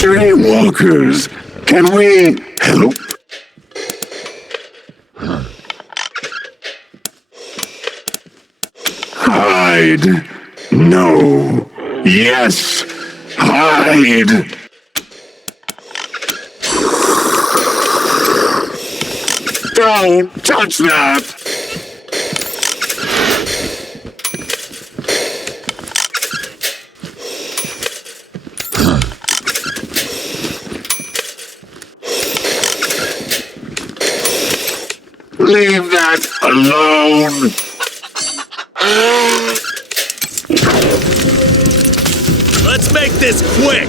Dreamwalkers, can we help? Hide. No. Yes. Hide. Don't touch that. Leave that alone. Let's make this quick!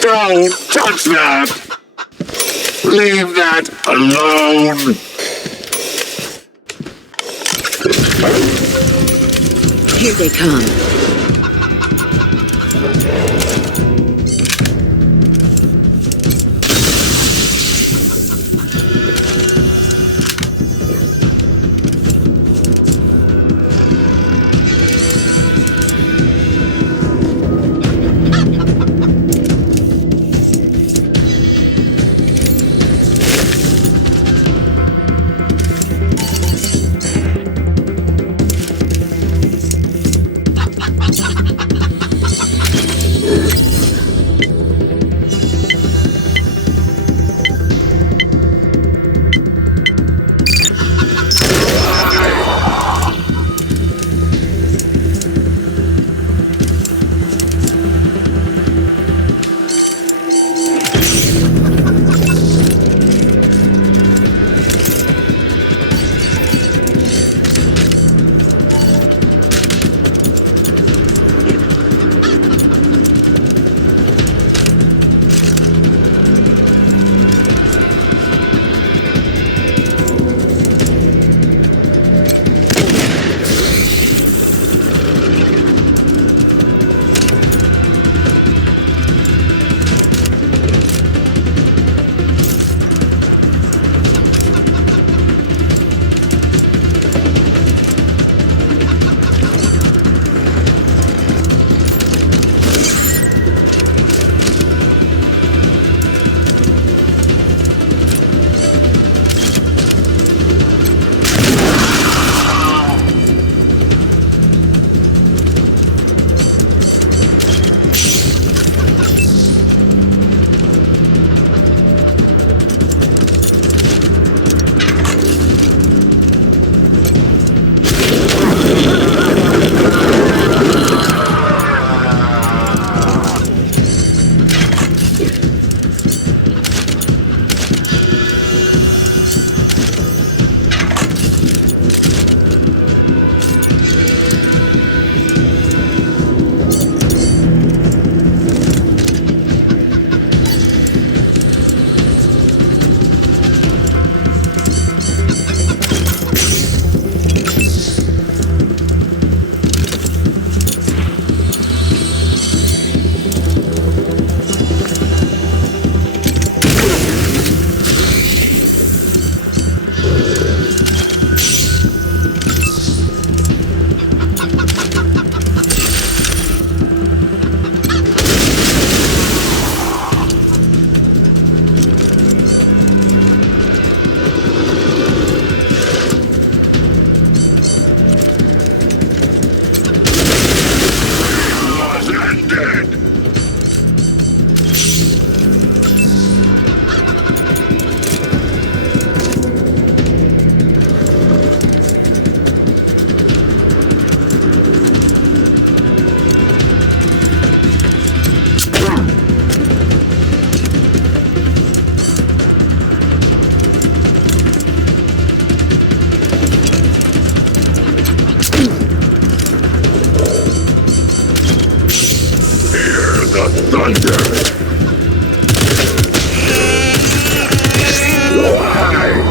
Don't touch that! Leave that alone! Here they come. the thunder. Why?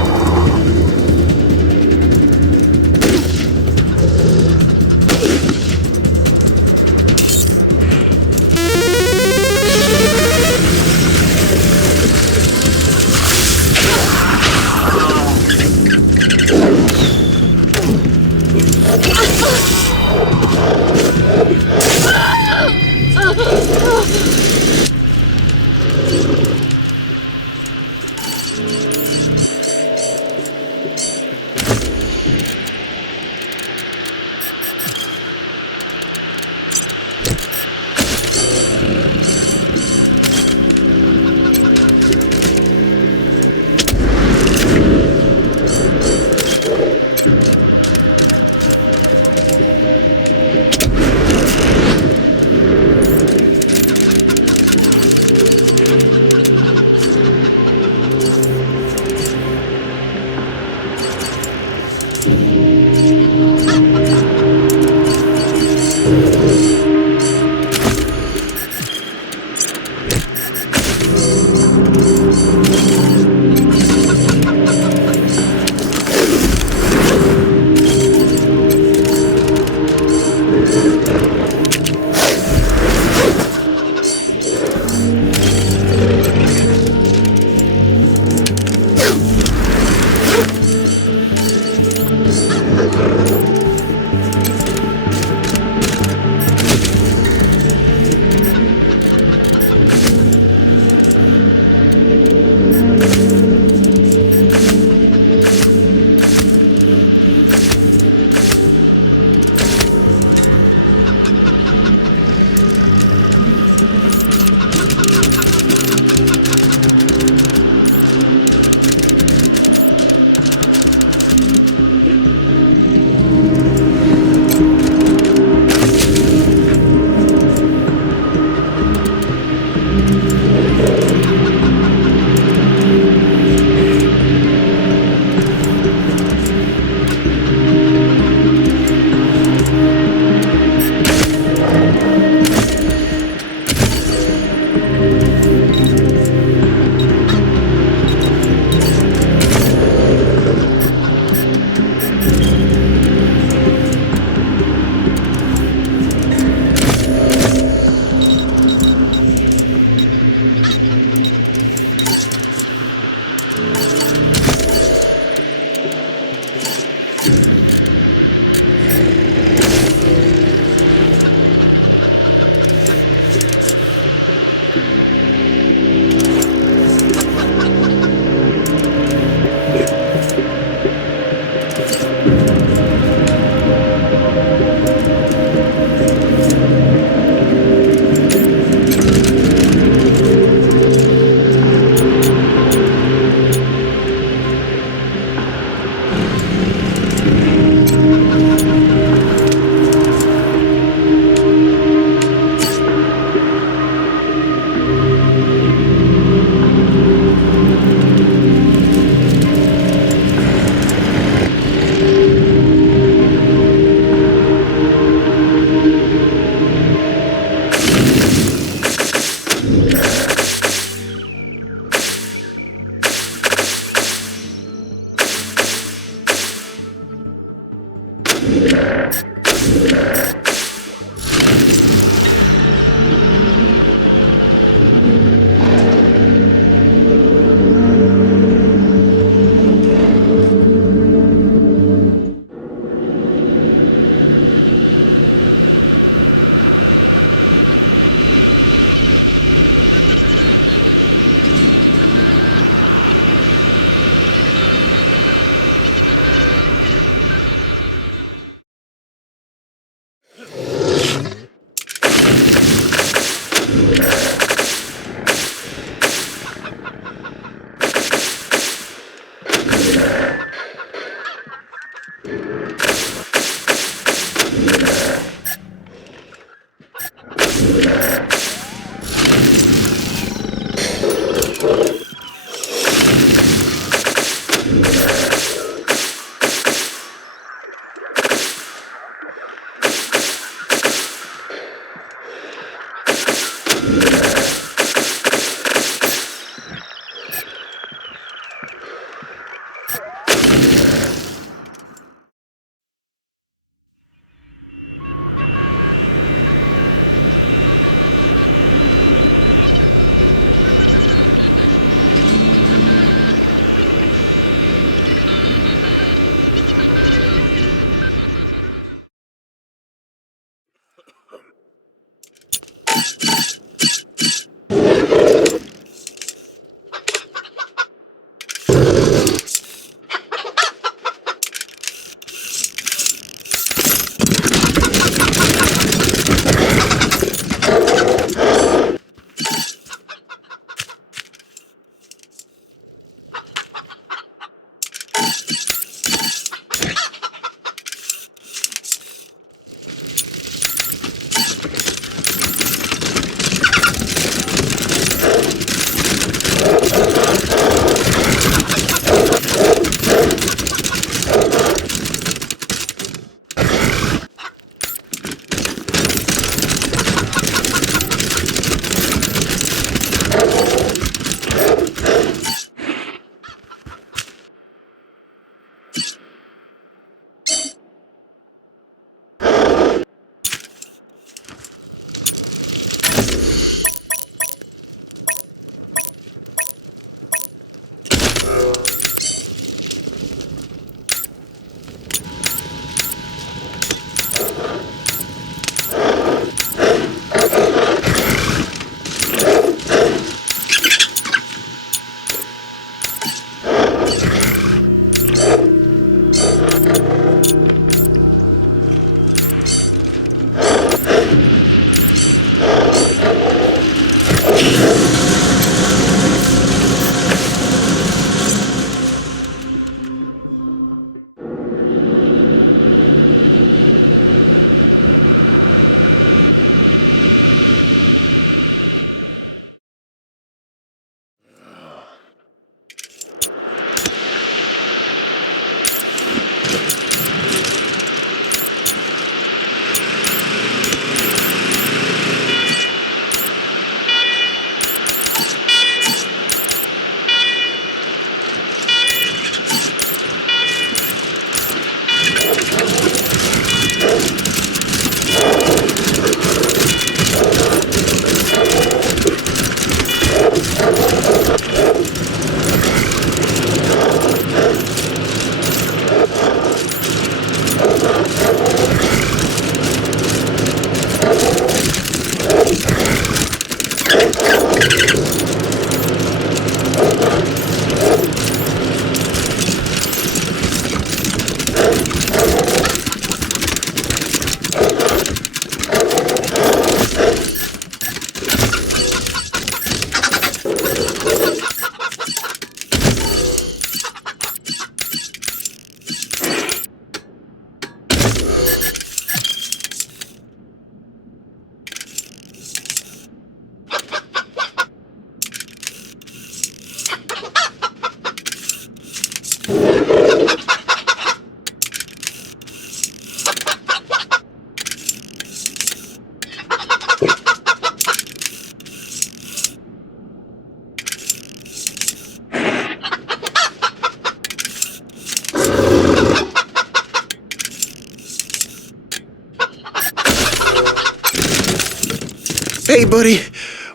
Hey, buddy.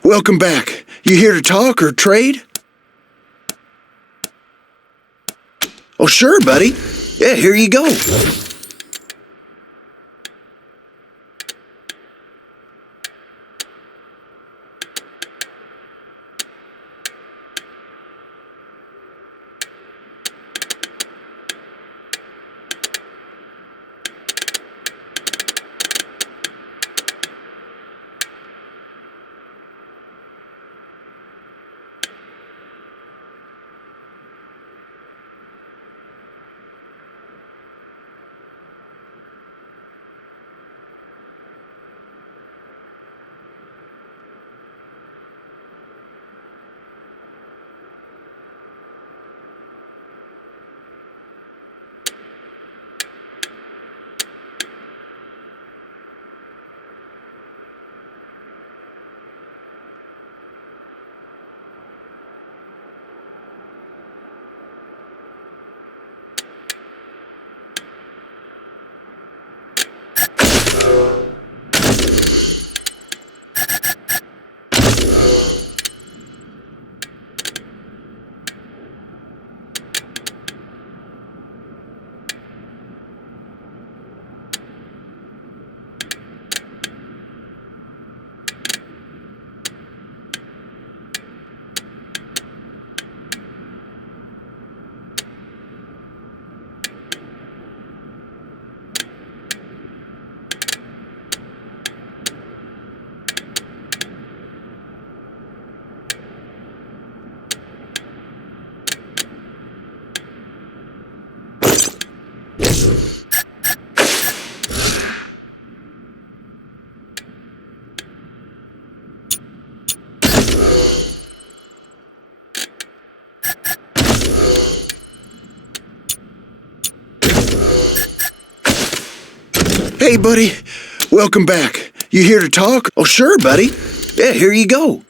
Welcome back. You here to talk or trade? Oh, sure, buddy. Yeah, here you go. Hey, buddy. Welcome back. You here to talk? Oh, sure, buddy. Yeah, here you go.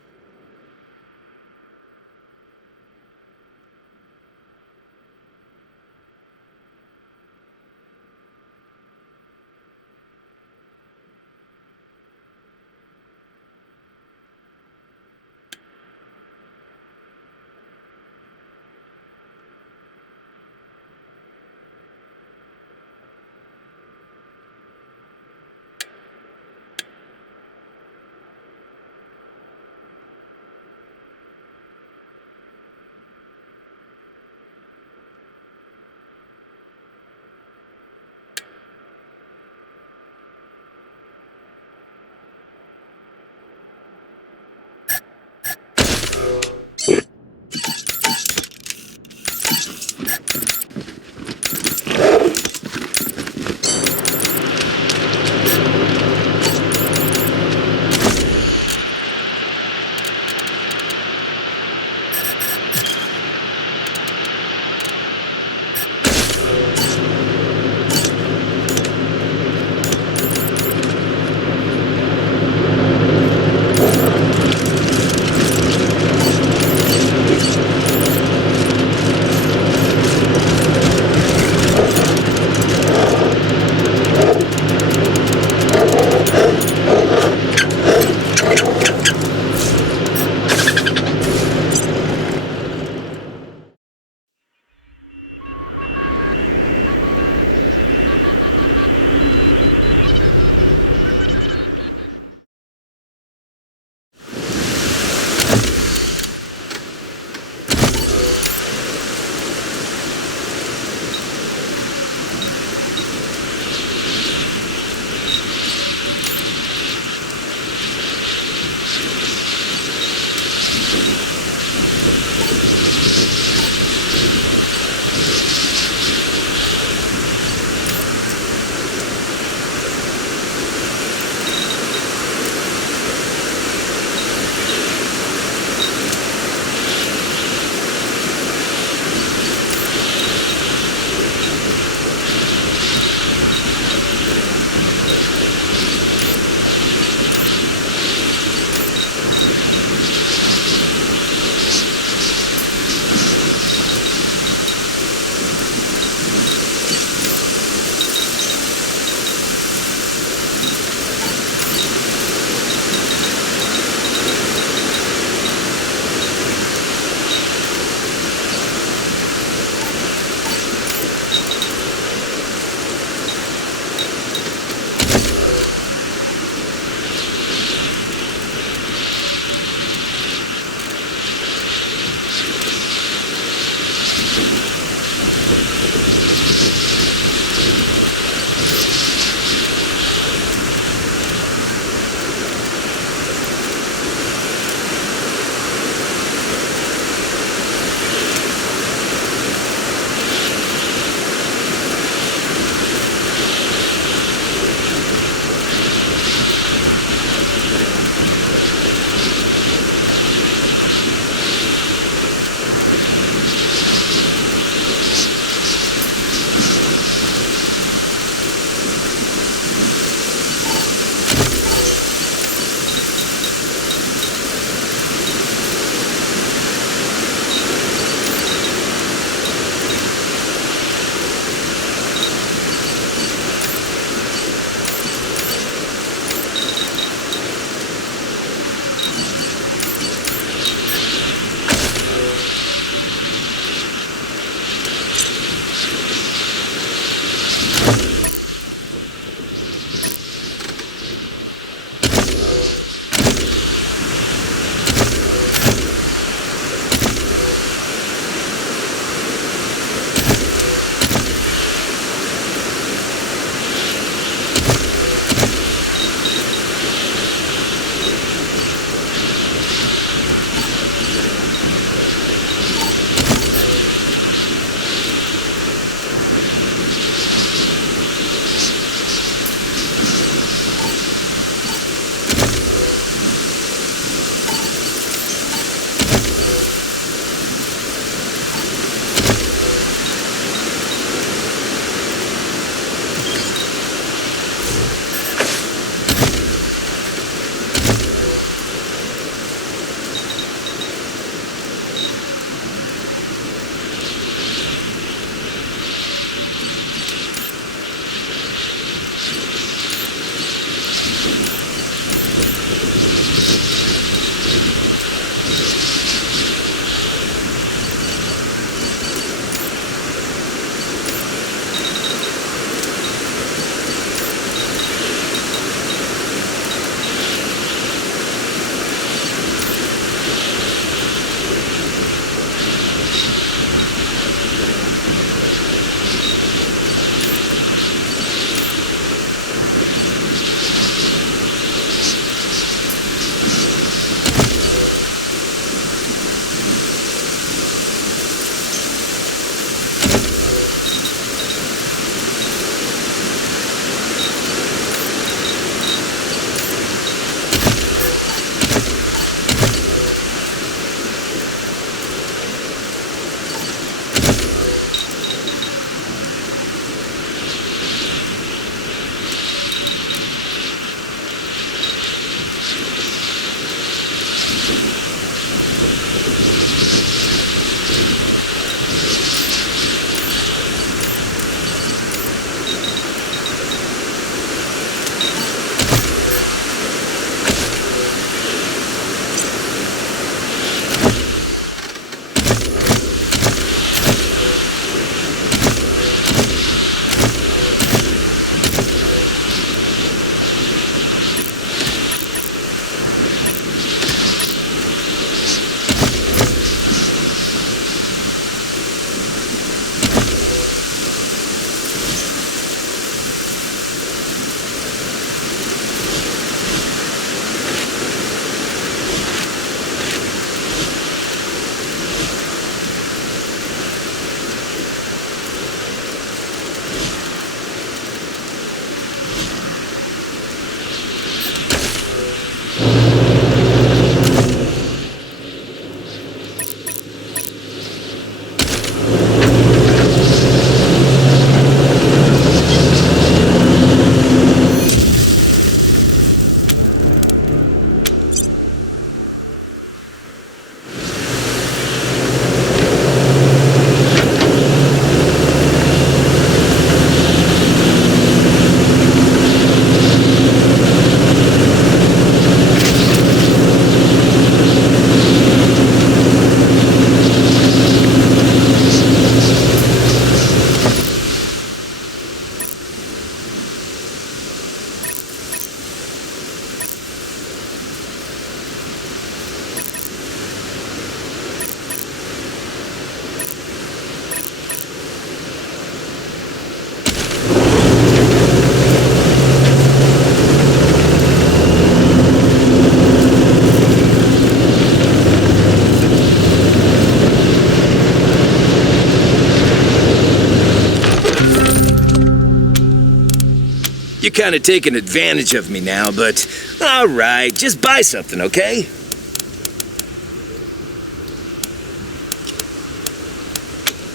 You're kind of taking advantage of me now, but all right, just buy something, okay?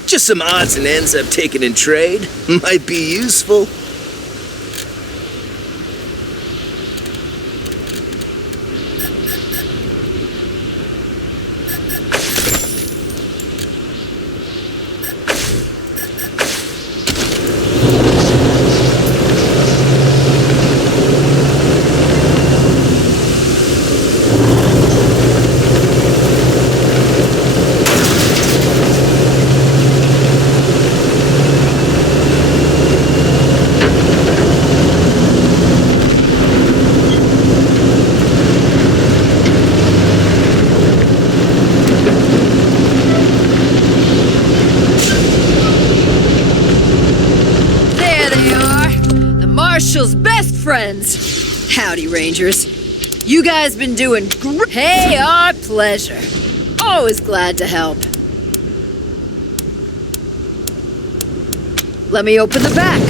Just some odds and ends I've taken in trade. Might be useful. Marshall's best friends. Howdy, Rangers. You guys been doing great. Hey, our pleasure. Always glad to help. Let me open the back.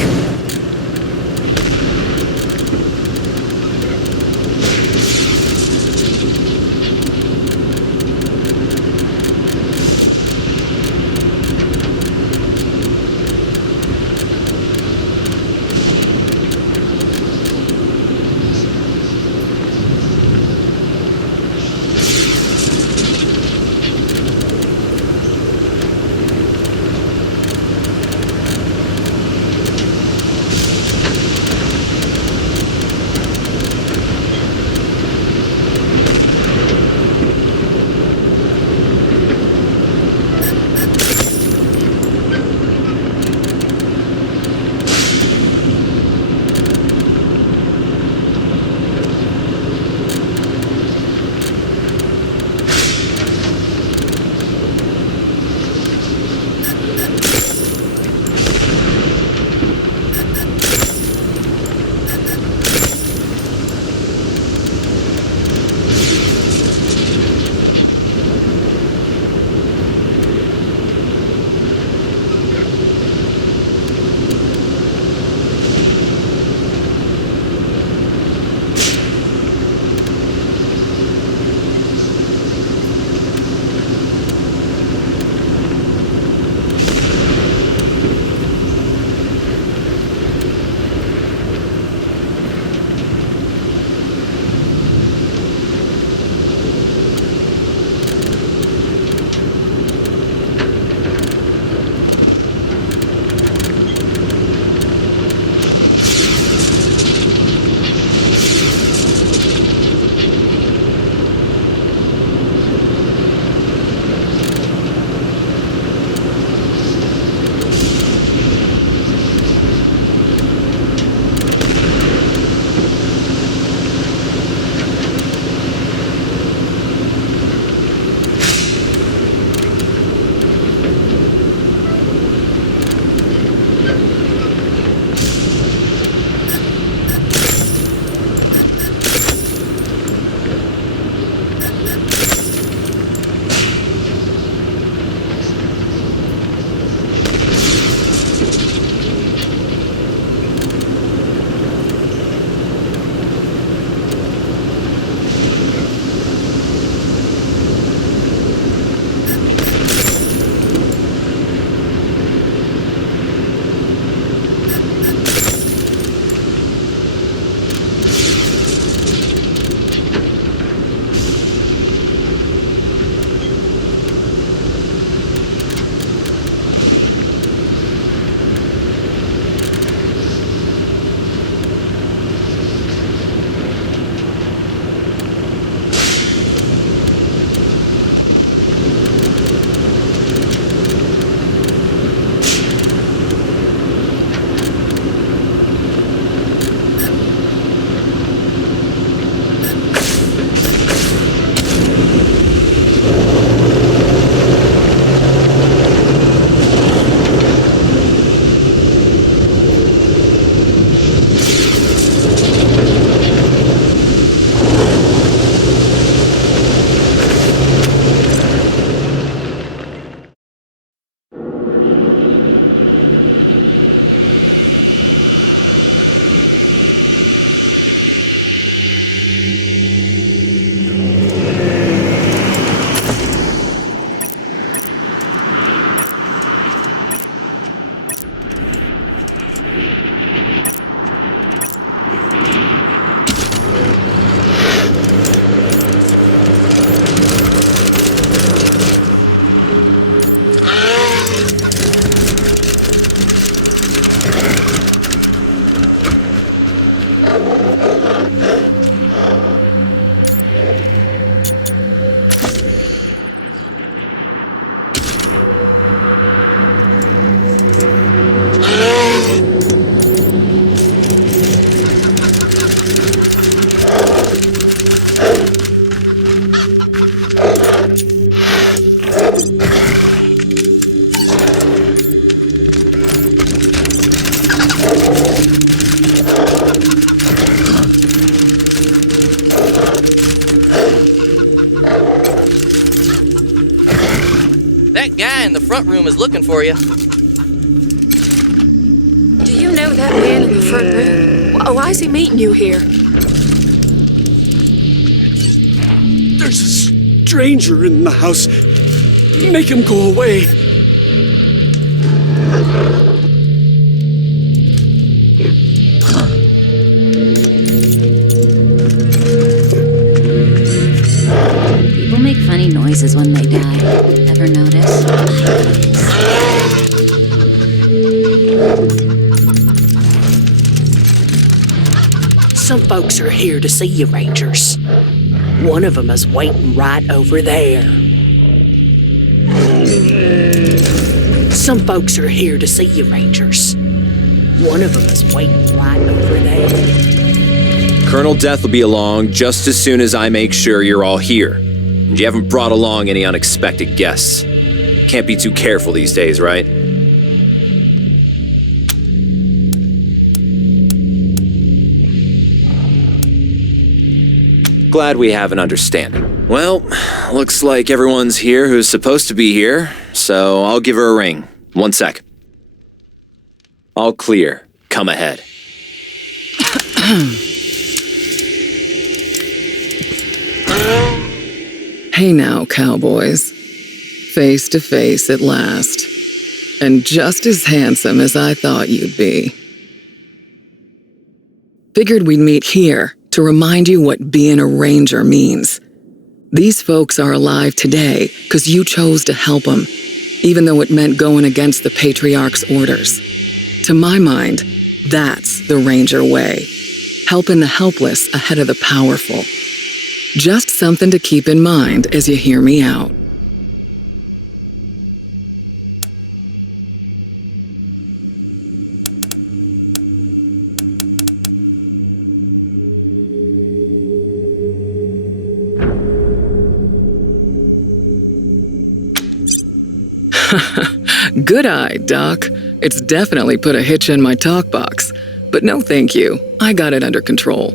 guy in the front room is looking for you. Do you know that man in the front room? Why is he meeting you here? There's a stranger in the house. Make him go away. People make funny noises when they die. Ever notice? Some folks are here to see you, Rangers. One of them is waiting right over there. Some folks are here to see you, Rangers. One of them is waiting right over there. Colonel Death will be along just as soon as I make sure you're all here. And you haven't brought along any unexpected guests. Can't be too careful these days, right? Glad we have an understanding. Well, looks like everyone's here who's supposed to be here, so I'll give her a ring. 1 sec. All clear. Come ahead. Hey now, cowboys. Face to face at last. And just as handsome as I thought you'd be. Figured we'd meet here to remind you what being a ranger means. These folks are alive today because you chose to help them, even though it meant going against the Patriarch's orders. To my mind, that's the ranger way. Helping the helpless ahead of the powerful. Just something to keep in mind as you hear me out. Good eye, Doc. It's definitely put a hitch in my talk box. But no thank you. I got it under control.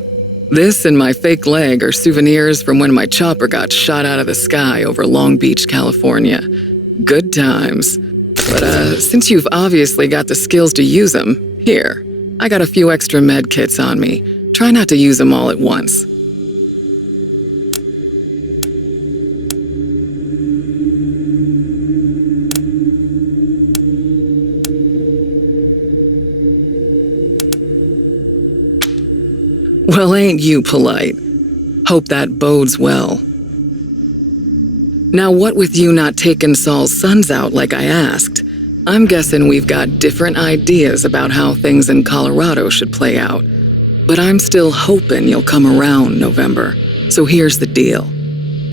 This and my fake leg are souvenirs from when my chopper got shot out of the sky over Long Beach, California. Good times. But since you've obviously got the skills to use them, here, I got a few extra med kits on me. Try not to use them all at once. Well, ain't you polite? Hope that bodes well. Now, what with you not taking Saul's sons out like I asked, I'm guessing we've got different ideas about how things in Colorado should play out. But I'm still hoping you'll come around, November. So here's the deal.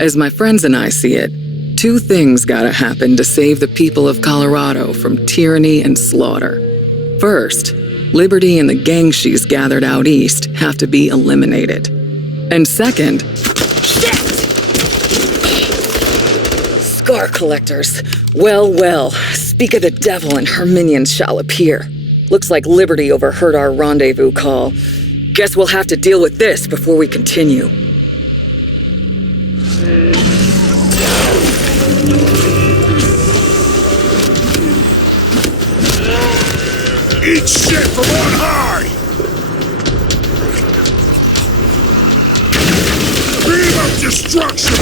As my friends and I see it, 2 things gotta happen to save the people of Colorado from tyranny and slaughter. First, Liberty and the gang she's gathered out east have to be eliminated. And second... Shit! Scar collectors. Well, speak of the devil and her minions shall appear. Looks like Liberty overheard our rendezvous call. Guess we'll have to deal with this before we continue. Eat shit from on high! Beam of destruction!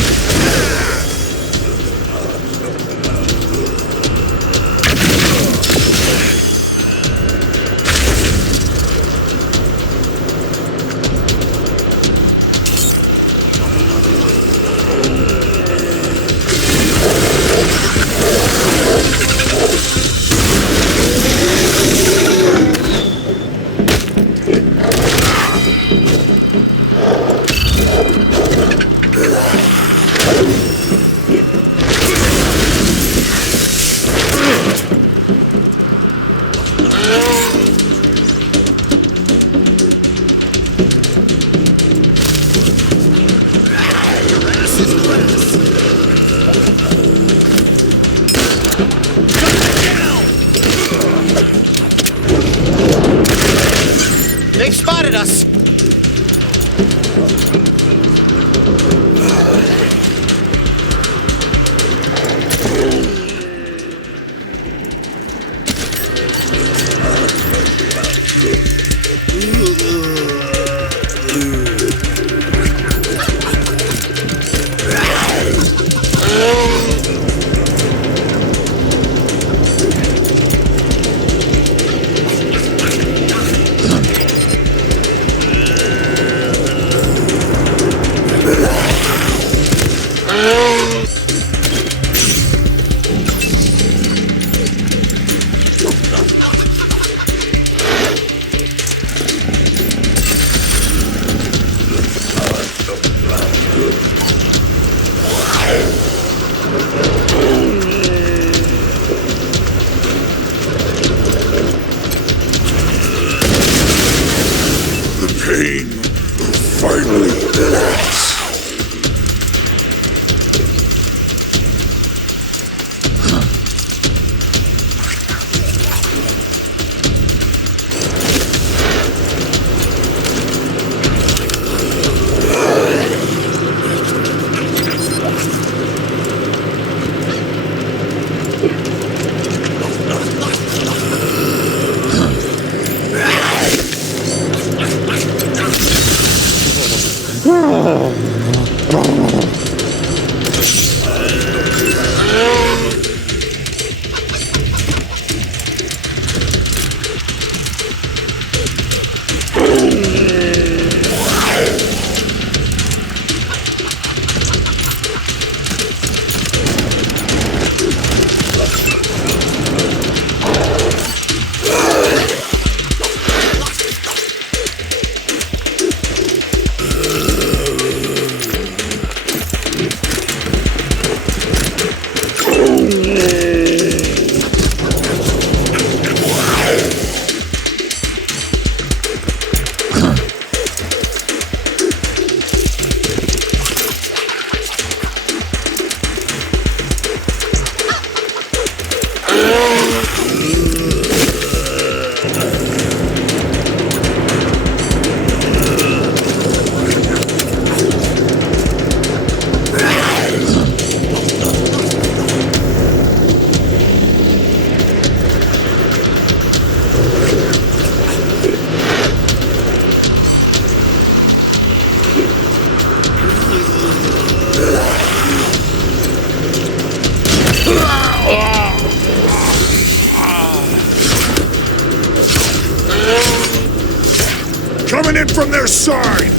Coming in from their side!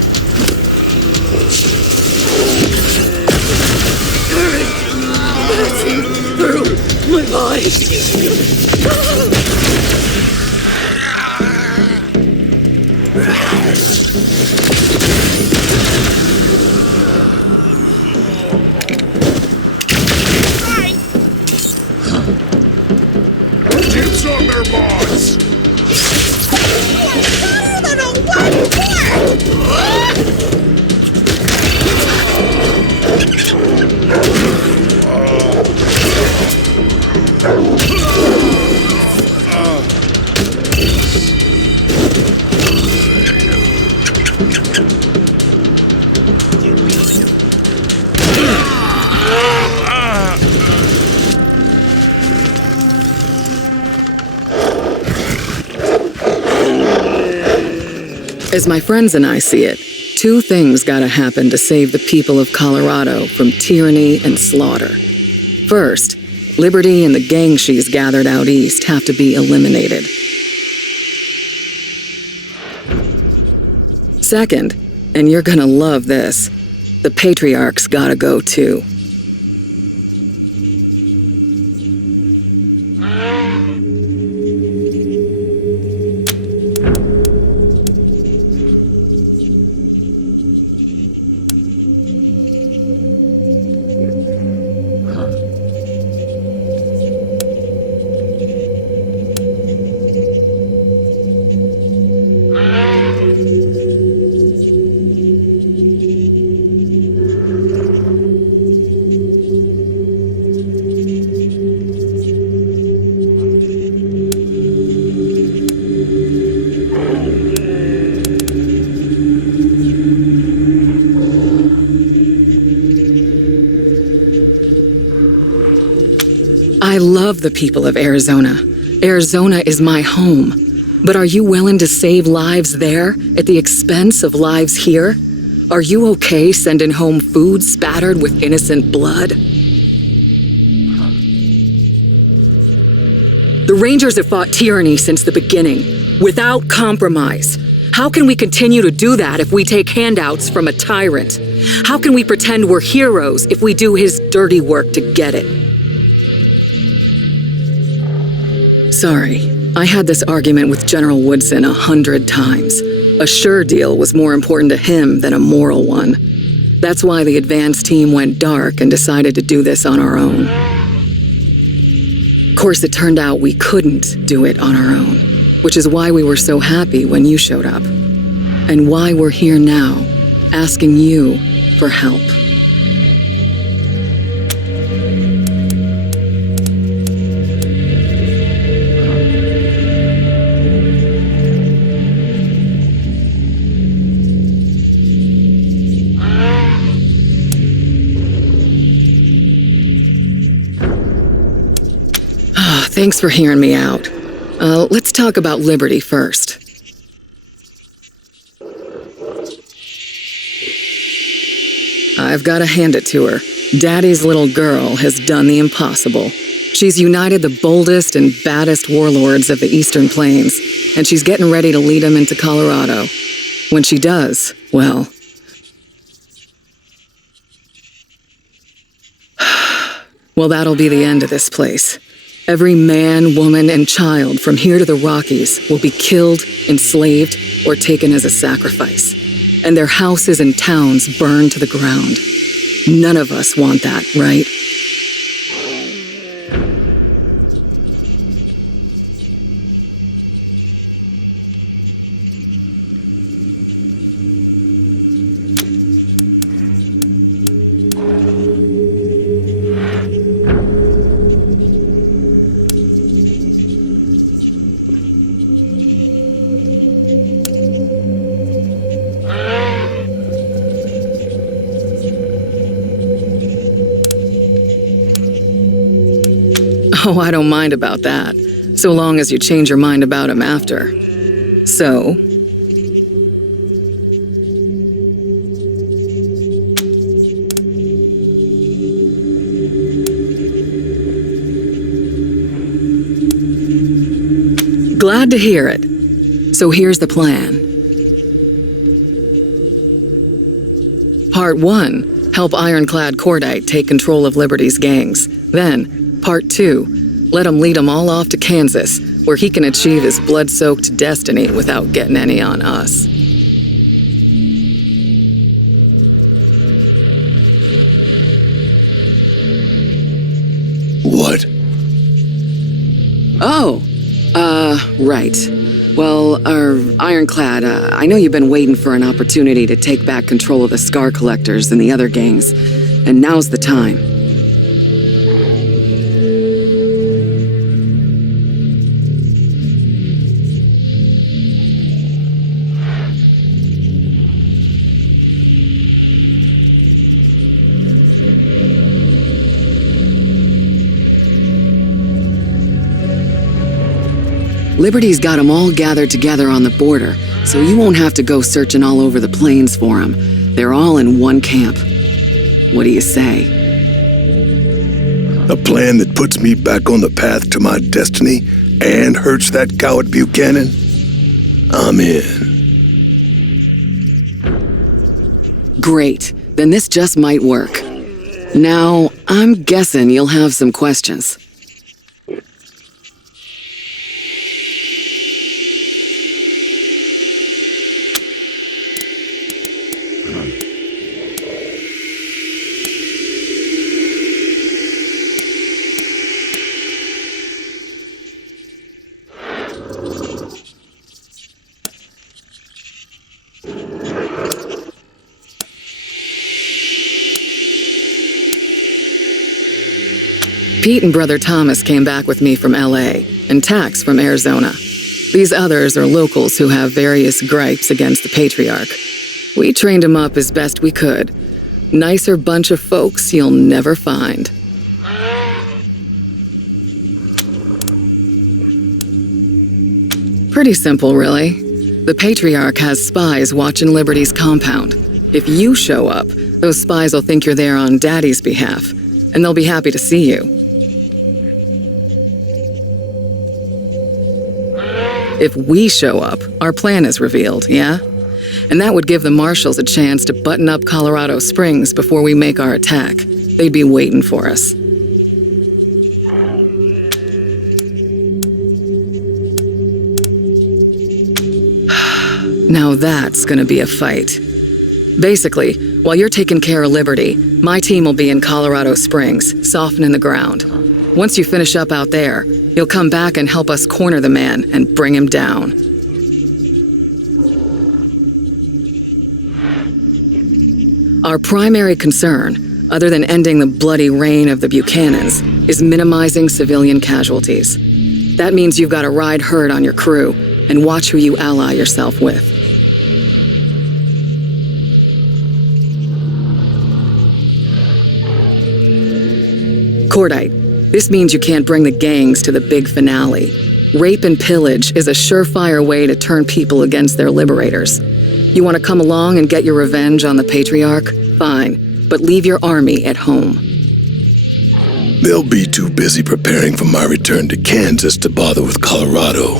Through my body. It's on their boss! As my friends and I see it, two things gotta happen to save the people of Colorado from tyranny and slaughter. First, Liberty and the gang she's gathered out east have to be eliminated. Second, and you're gonna love this, the patriarch's gotta go too. I love the people of Arizona. Arizona is my home. But are you willing to save lives there at the expense of lives here? Are you okay sending home food spattered with innocent blood? The Rangers have fought tyranny since the beginning, without compromise. How can we continue to do that if we take handouts from a tyrant? How can we pretend we're heroes if we do his dirty work to get it? Sorry, I had this argument with General Woodson 100 times. A sure deal was more important to him than a moral one. That's why the advance team went dark and decided to do this on our own. Of course, it turned out we couldn't do it on our own, which is why we were so happy when you showed up, and why we're here now, asking you for help. Thanks for hearing me out. Let's talk about Liberty first. I've got to hand it to her. Daddy's little girl has done the impossible. She's united the boldest and baddest warlords of the Eastern Plains, and she's getting ready to lead them into Colorado. When she does, well... well, that'll be the end of this place. Every man, woman, and child from here to the Rockies will be killed, enslaved, or taken as a sacrifice. And their houses and towns burned to the ground. None of us want that, right? Oh, I don't mind about that, so long as you change your mind about him after. So... glad to hear it. So here's the plan. Part 1, help Ironclad Cordite take control of Liberty's gangs. Then, Part 2, let him lead them all off to Kansas, where he can achieve his blood-soaked destiny without getting any on us. What? Oh, right. Well, Ironclad, I know you've been waiting for an opportunity to take back control of the Scar Collectors and the other gangs, and now's the time. Liberty's got them all gathered together on the border, so you won't have to go searching all over the plains for them. They're all in one camp. What do you say? A plan that puts me back on the path to my destiny and hurts that coward Buchanan? I'm in. Great. Then this just might work. Now, I'm guessing you'll have some questions. Pete and Brother Thomas came back with me from LA, and Tax from Arizona. These others are locals who have various gripes against the Patriarch. We trained them up as best we could. Nicer bunch of folks you'll never find. Pretty simple, really. The Patriarch has spies watching Liberty's compound. If you show up, those spies will think you're there on Daddy's behalf, and they'll be happy to see you. If we show up, our plan is revealed, yeah? And that would give the Marshals a chance to button up Colorado Springs before we make our attack. They'd be waiting for us. Now that's gonna be a fight. Basically, while you're taking care of Liberty, my team will be in Colorado Springs, softening the ground. Once you finish up out there, you'll come back and help us corner the man and bring him down. Our primary concern, other than ending the bloody reign of the Buchanans, is minimizing civilian casualties. That means you've got to ride herd on your crew and watch who you ally yourself with. Cordite. This means you can't bring the gangs to the big finale. Rape and pillage is a surefire way to turn people against their liberators. You want to come along and get your revenge on the Patriarch? Fine. but leave your army at home. They'll be too busy preparing for my return to Kansas to bother with Colorado.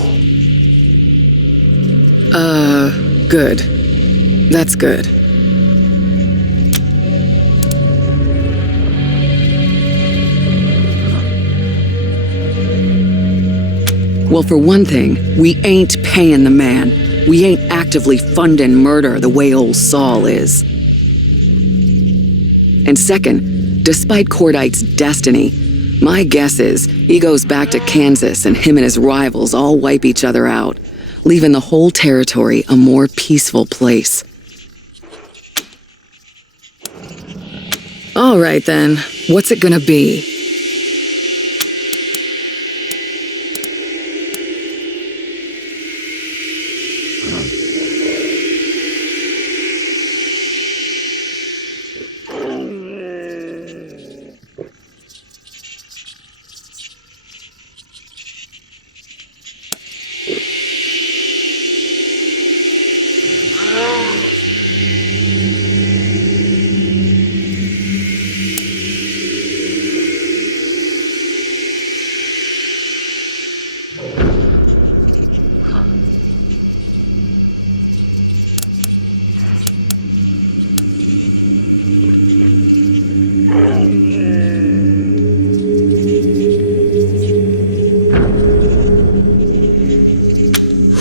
Good. That's good. Well, for one thing, we ain't paying the man. We ain't actively funding murder the way old Saul is. And second, despite Cordite's destiny, my guess is he goes back to Kansas and him and his rivals all wipe each other out, leaving the whole territory a more peaceful place. All right then, what's it gonna be?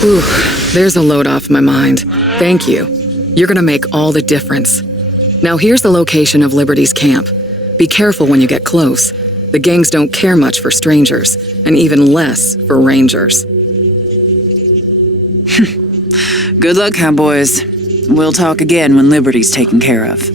Whew, there's a load off my mind. Thank you. You're gonna make all the difference. Now here's the location of Liberty's camp. Be careful when you get close. The gangs don't care much for strangers, and even less for rangers. Good luck, cowboys. We'll talk again when Liberty's taken care of.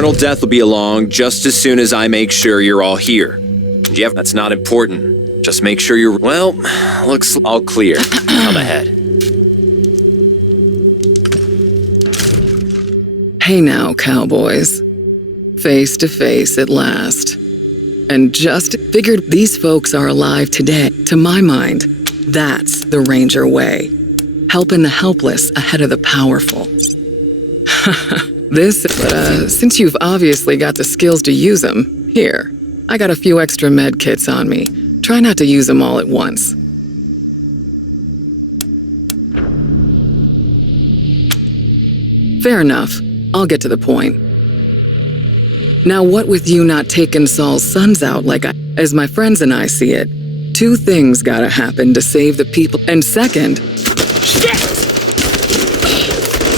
Colonel Death will be along just as soon as I make sure you're all here. Yep, that's not important. Just make sure you're... Well, looks all clear. Come ahead. Hey now, cowboys. Face to face at last. And just figured these folks are alive today. To my mind, that's the Ranger way. Helping the helpless ahead of the powerful. Since you've obviously got the skills to use them, here, I got a few extra med kits on me. Try not to use them all at once. Fair enough. I'll get to the point. Now, what with you not taking Saul's sons out as my friends and I see it, two things gotta happen to save the people. And second... Shit!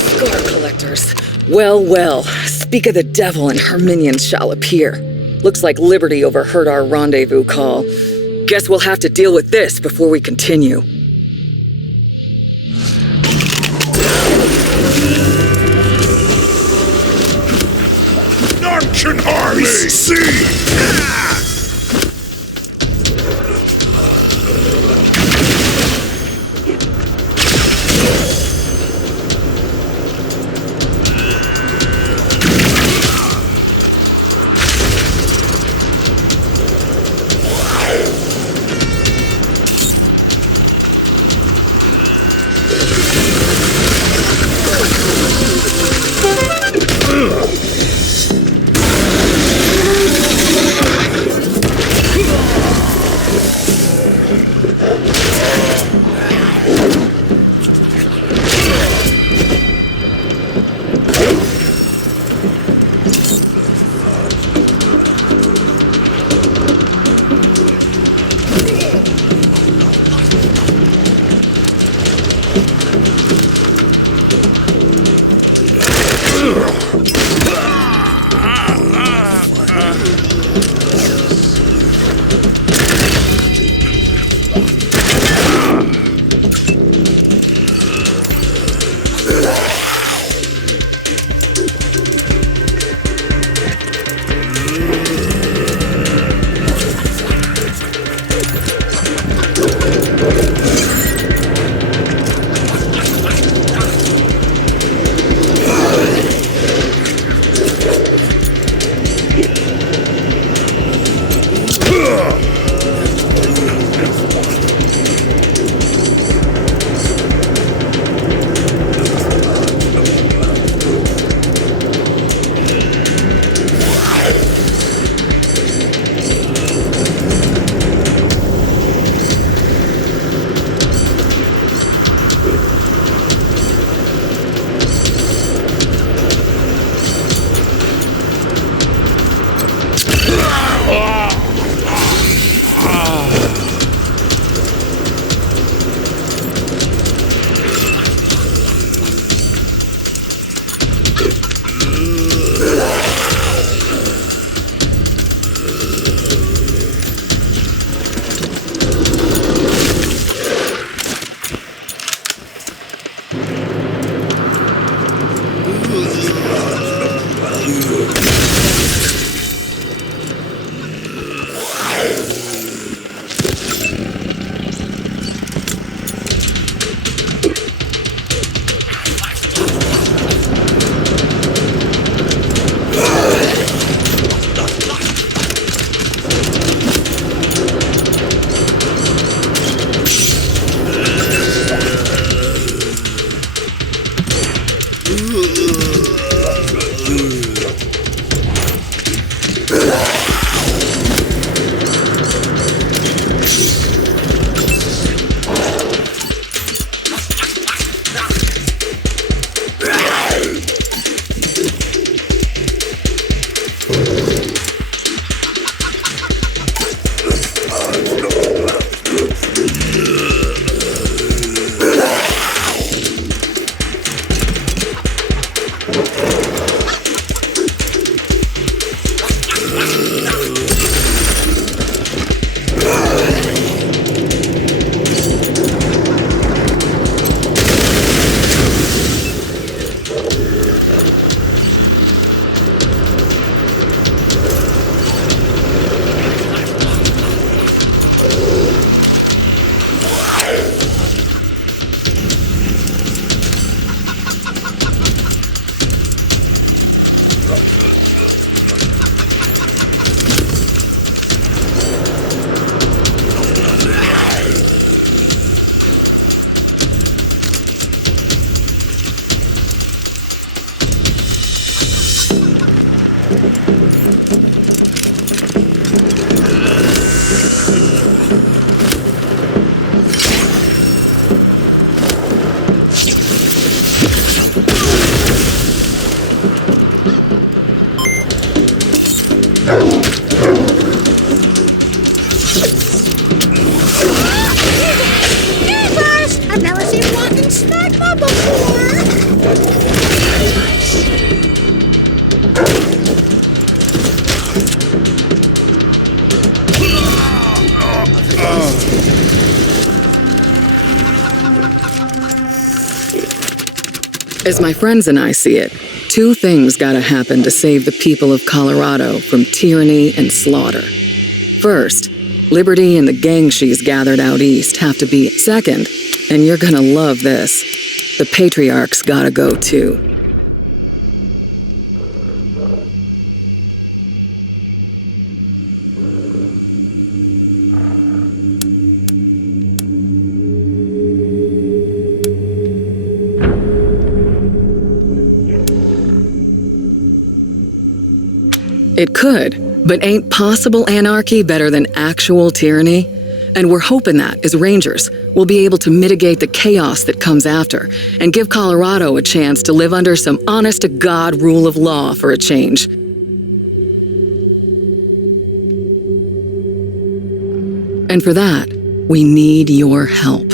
Scar collectors. Well, speak of the devil and her minions shall appear. Looks like Liberty overheard our rendezvous call. Guess we'll have to deal with this before we continue. None can harm me! See! As my friends and I see it, two things gotta happen to save the people of Colorado from tyranny and slaughter. First, Liberty and the gang she's gathered out east have to be. Second, and you're gonna love this, the patriarch's gotta go too. It could, but ain't possible anarchy better than actual tyranny? And we're hoping that, as Rangers, we'll be able to mitigate the chaos that comes after and give Colorado a chance to live under some honest-to-God rule of law for a change. And for that, we need your help.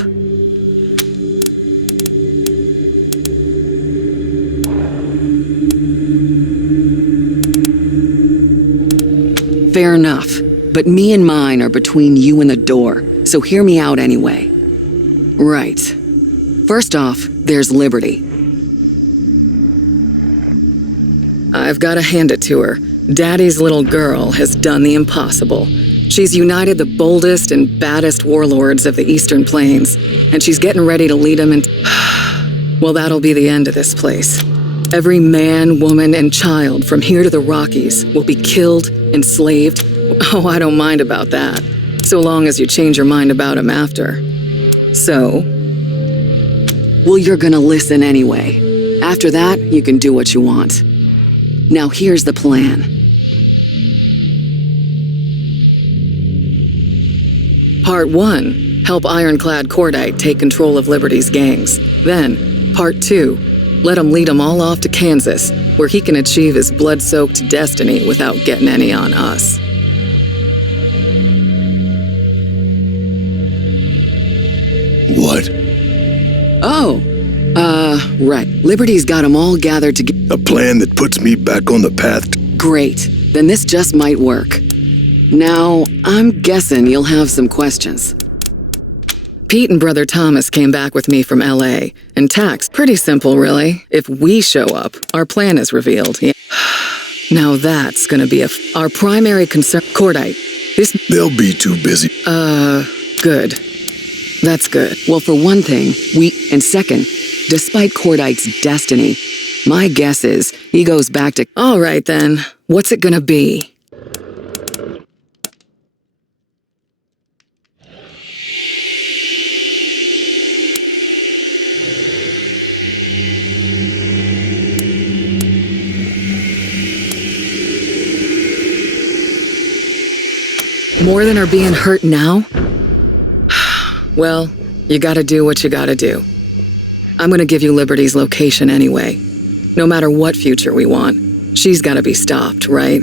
Fair enough, but me and mine are between you and the door, so hear me out anyway. Right. First off, there's Liberty. I've got to hand it to her. Daddy's little girl has done the impossible. She's united the boldest and baddest warlords of the Eastern Plains, and she's getting ready to lead them into... Well, that'll be the end of this place. Every man, woman, and child from here to the Rockies will be killed, enslaved. Oh, I don't mind about that, so long as you change your mind about him after. So, well, you're gonna listen anyway. After that, you can do what you want. Now here's the plan. Part 1, help Ironclad Cordite take control of Liberty's gangs. Then, Part 2, let him lead them all off to Kansas, where he can achieve his blood-soaked destiny without getting any on us. What? Oh, right. Liberty's got them all gathered together. A plan that puts me back on the path to... Great. Then this just might work. Now, I'm guessing you'll have some questions. Pete and Brother Thomas came back with me from L.A., and Tax, pretty simple, really. If we show up, our plan is revealed. Yeah. Now that's gonna be our primary concern. Cordite, this... They'll be too busy. Good. That's good. Well, for one thing, and second, despite Cordite's destiny, my guess is he goes back to... All right, then. What's it gonna be? More than are being hurt now? Well, you gotta do what you gotta do. I'm gonna give you Liberty's location anyway. No matter what future we want, she's gotta be stopped, right?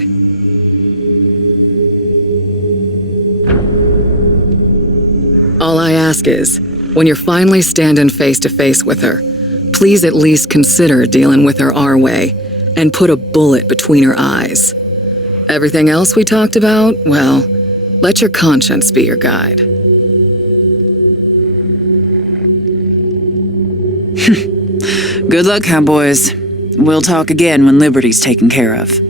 All I ask is, when you're finally standing face to face with her, please at least consider dealing with her our way and put a bullet between her eyes. Everything else we talked about, well, let your conscience be your guide. Good luck, cowboys. We'll talk again when Liberty's taken care of.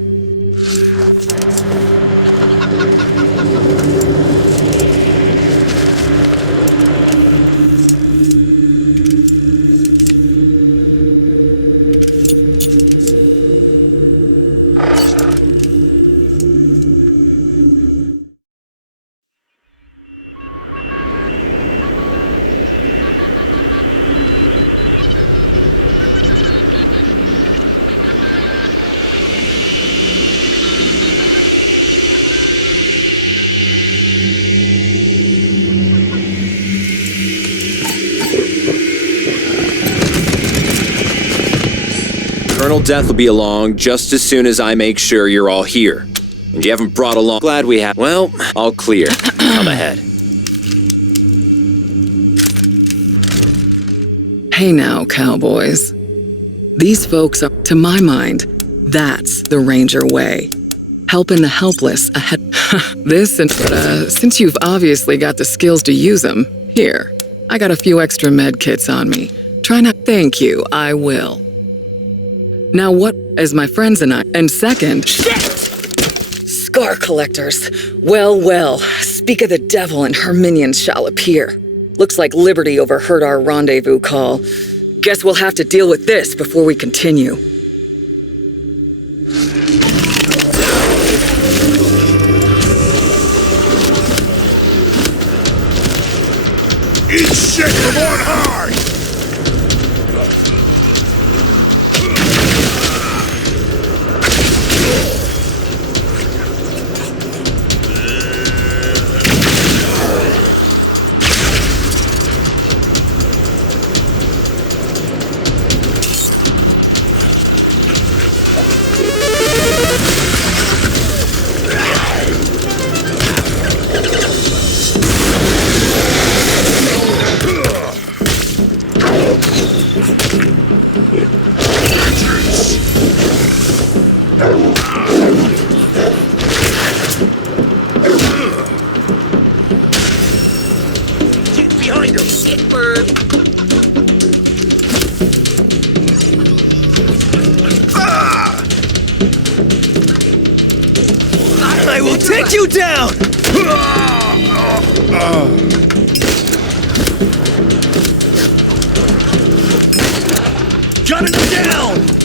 Colonel Death will be along just as soon as I make sure you're all here. And you haven't brought along... Glad we have... Well, all clear. Come ahead. Hey now, cowboys. These folks are, to my mind, that's the Ranger way. Helping the helpless ahead. This and... since you've obviously got the skills to use them, here, I got a few extra med kits on me. Try not... Thank you, I will. Now what, as my friends and I, and second... Shit! Scar collectors. Well, well, speak of the devil and her minions shall appear. Looks like Liberty overheard our rendezvous call. Guess we'll have to deal with this before we continue. Eat shit from on high! I will take you down! Gunning down!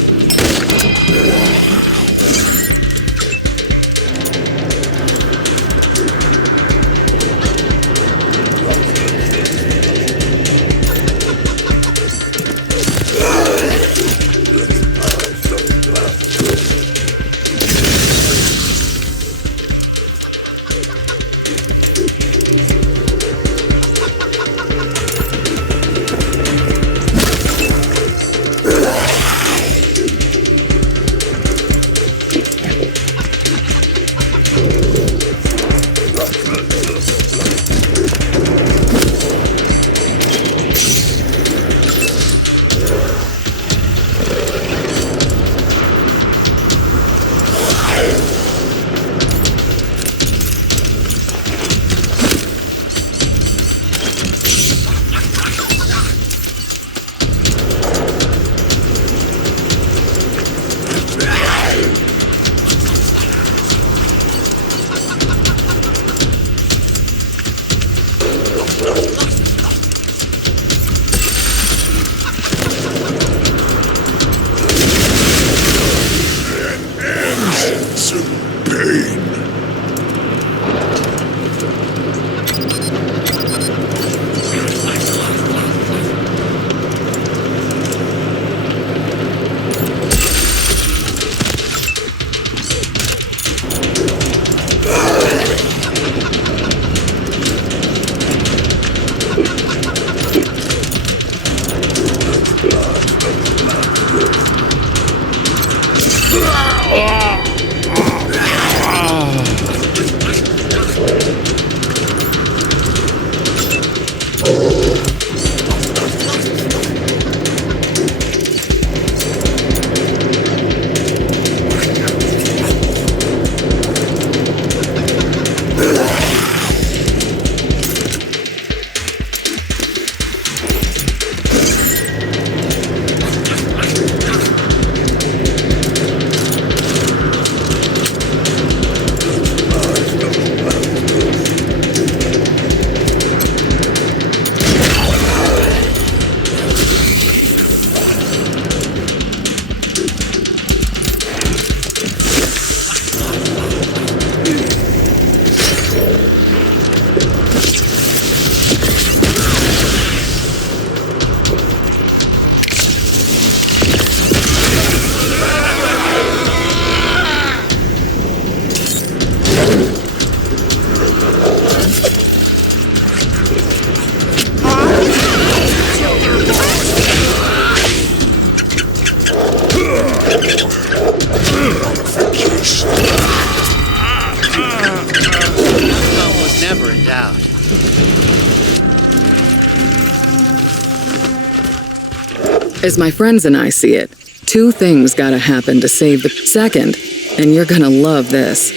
Never in doubt. As my friends and I see it, two things gotta happen to save the second, and you're gonna love this.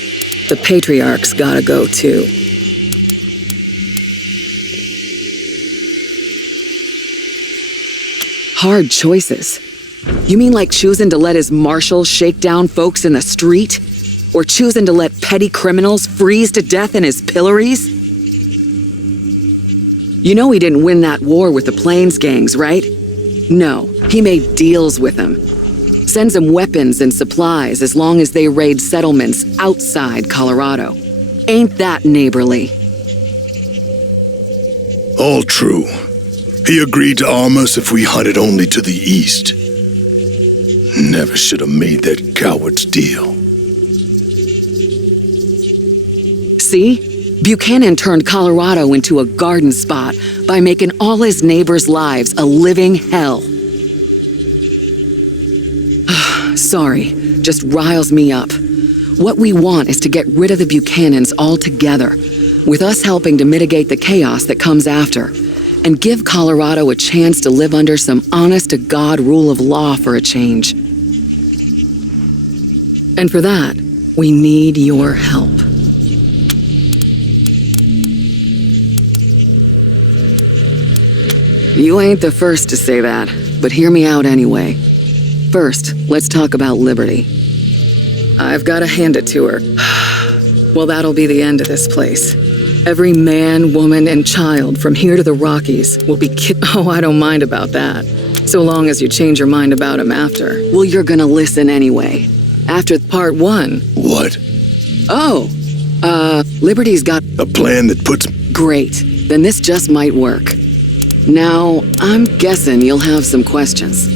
The patriarch's gotta go too. Hard choices. You mean like choosing to let his marshals shake down folks in the street? Or choosing to let petty criminals freeze to death in his pillories? You know he didn't win that war with the Plains gangs, right? No, he made deals with them. Sends them weapons and supplies as long as they raid settlements outside Colorado. Ain't that neighborly? All true. He agreed to arm us if we hunted only to the east. Never should have made that coward's deal. See? Buchanan turned Colorado into a garden spot by making all his neighbors' lives a living hell. Sorry, just riles me up. What we want is to get rid of the Buchanans altogether, with us helping to mitigate the chaos that comes after, and give Colorado a chance to live under some honest-to-God rule of law for a change. And for that, we need your help. You ain't the first to say that, but hear me out anyway. First, let's talk about Liberty. I've got to hand it to her. Well, that'll be the end of this place. Every man, woman, and child from here to the Rockies will be Oh, I don't mind about that. So long as you change your mind about him after. Well, you're gonna listen anyway. After part 1. What? Oh, Liberty's got a plan that puts... Great. Then this just might work. Now, I'm guessing you'll have some questions.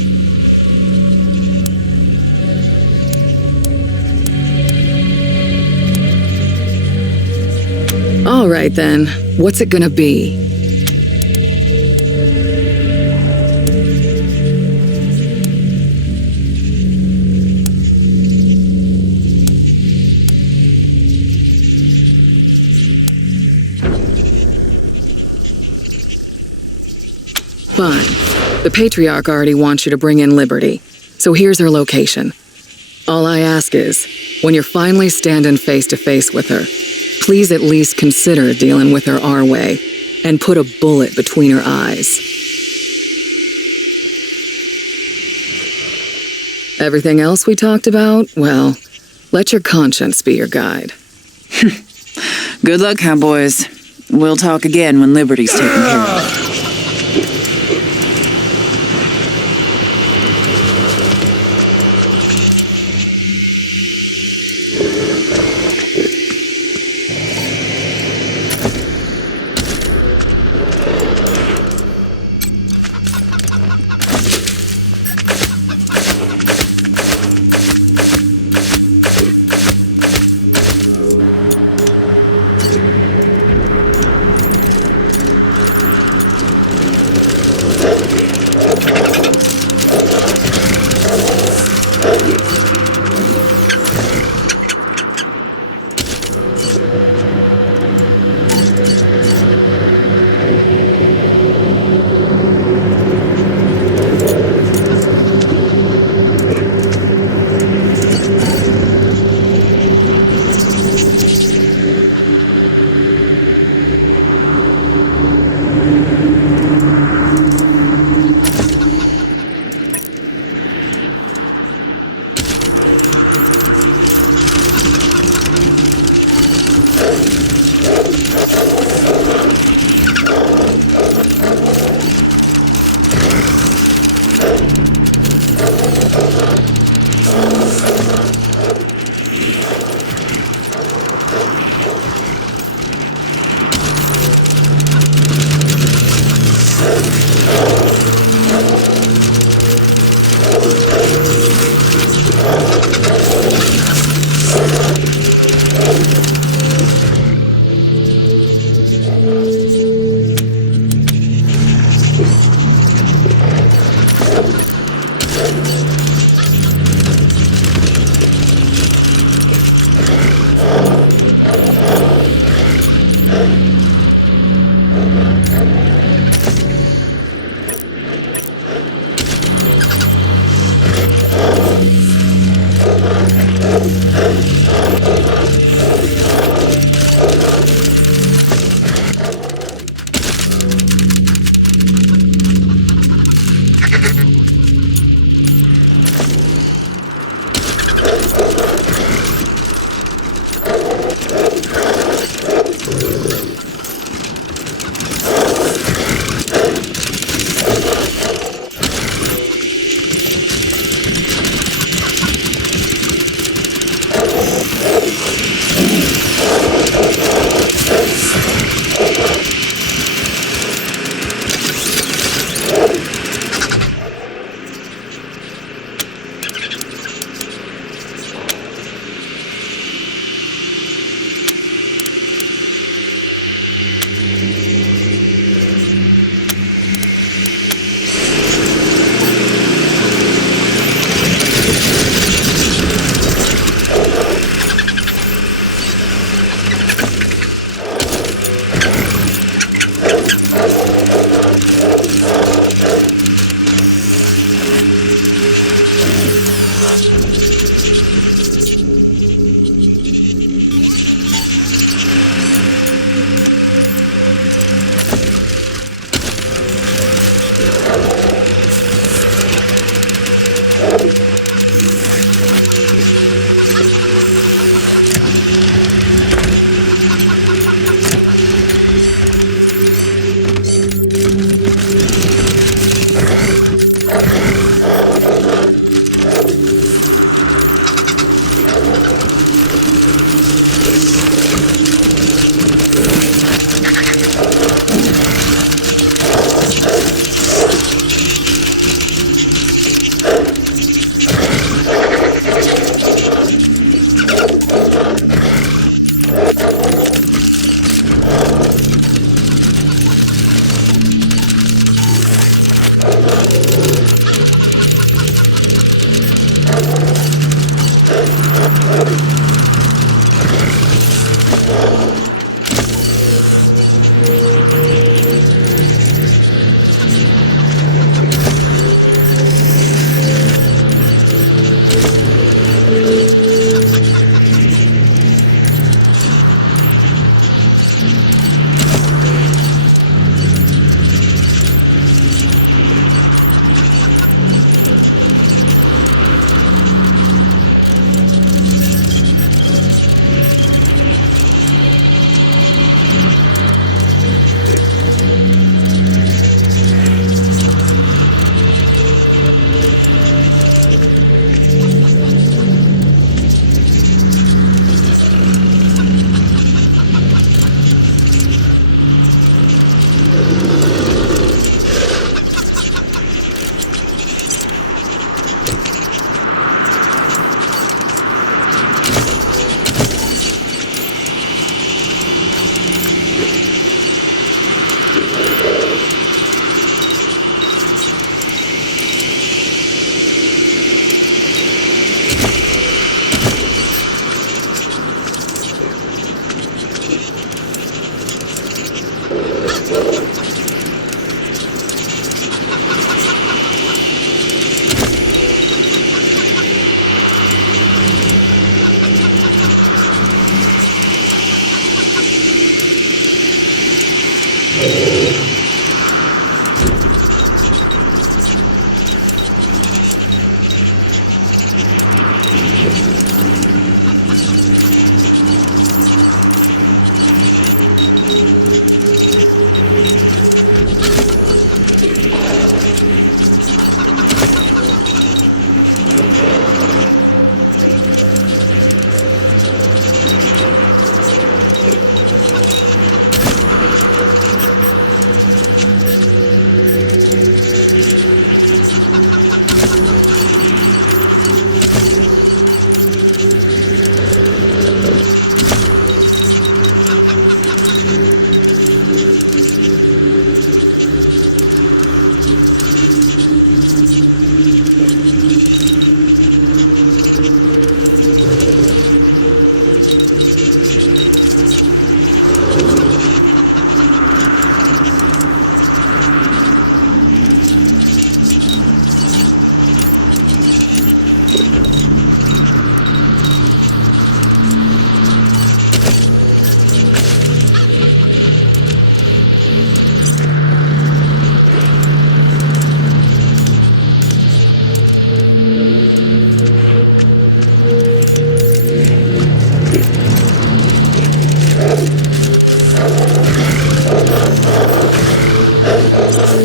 All right then, what's it gonna be? Fine. The Patriarch already wants you to bring in Liberty, so here's her location. All I ask is, when you're finally standing face to face with her, please at least consider dealing with her our way, and put a bullet between her eyes. Everything else we talked about, well, let your conscience be your guide. Good luck, cowboys. We'll talk again when Liberty's taken care of.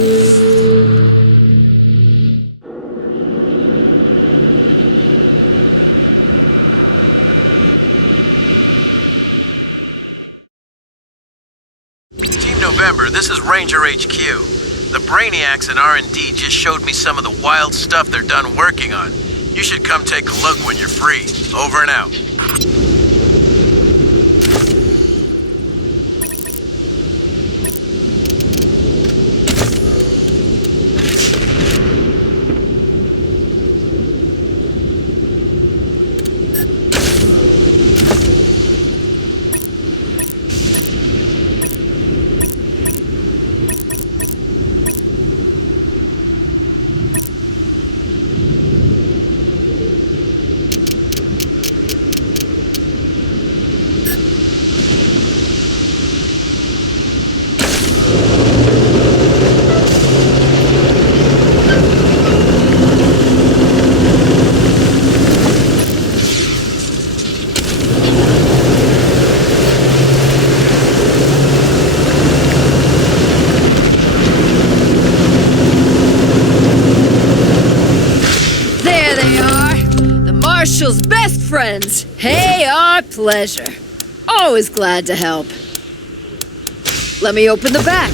Team November, this is Ranger HQ. The Brainiacs and R&D just showed me some of the wild stuff they're done working on. You should come take a look when you're free. Over and out. Marshall's best friends. Hey, our pleasure. Always glad to help. Let me open the back.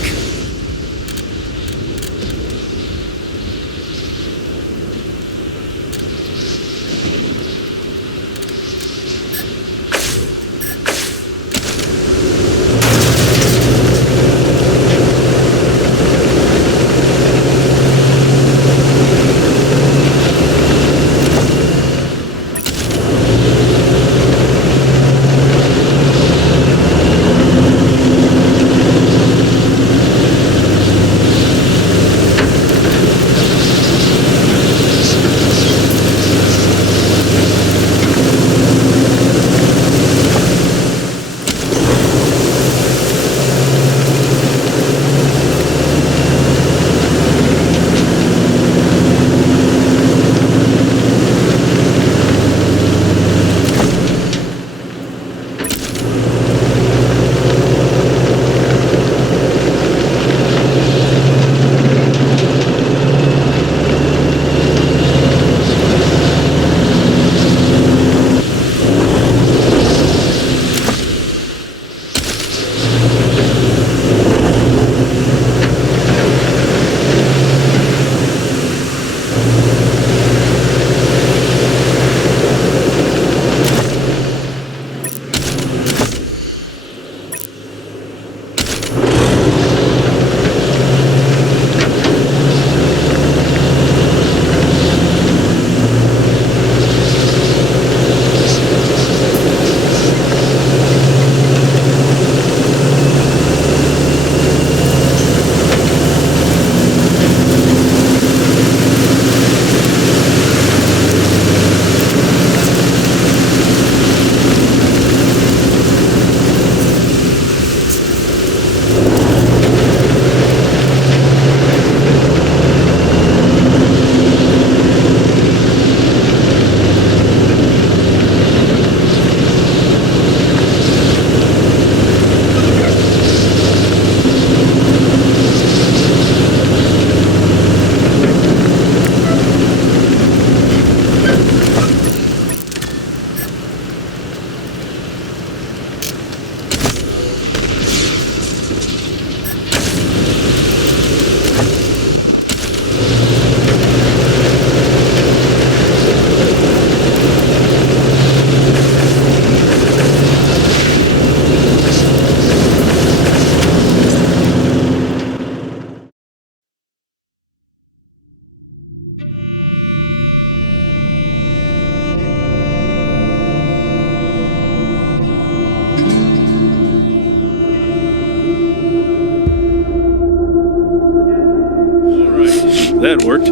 That worked.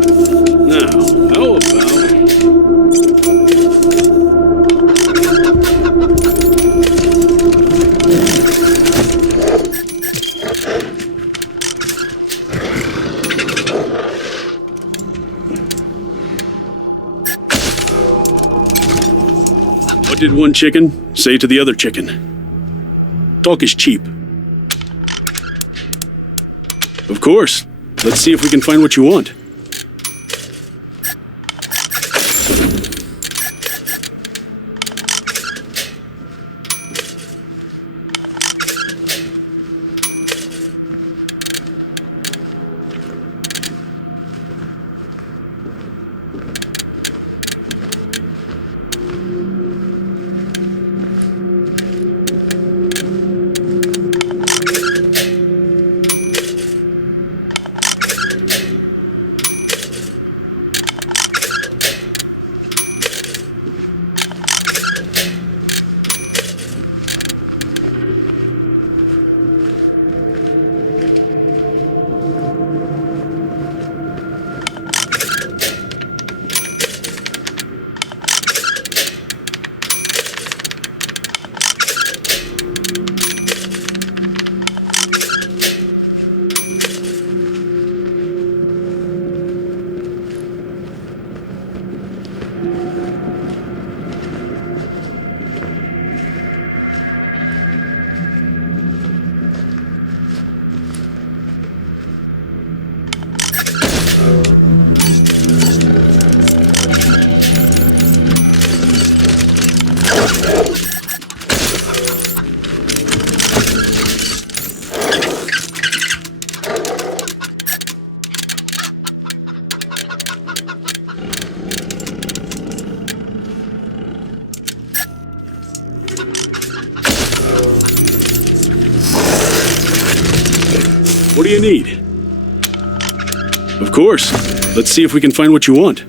Now, how about... What did one chicken say to the other chicken? Talk is cheap. Of course. Let's see if we can find what you want. What do you need? Of course. Let's see if we can find what you want.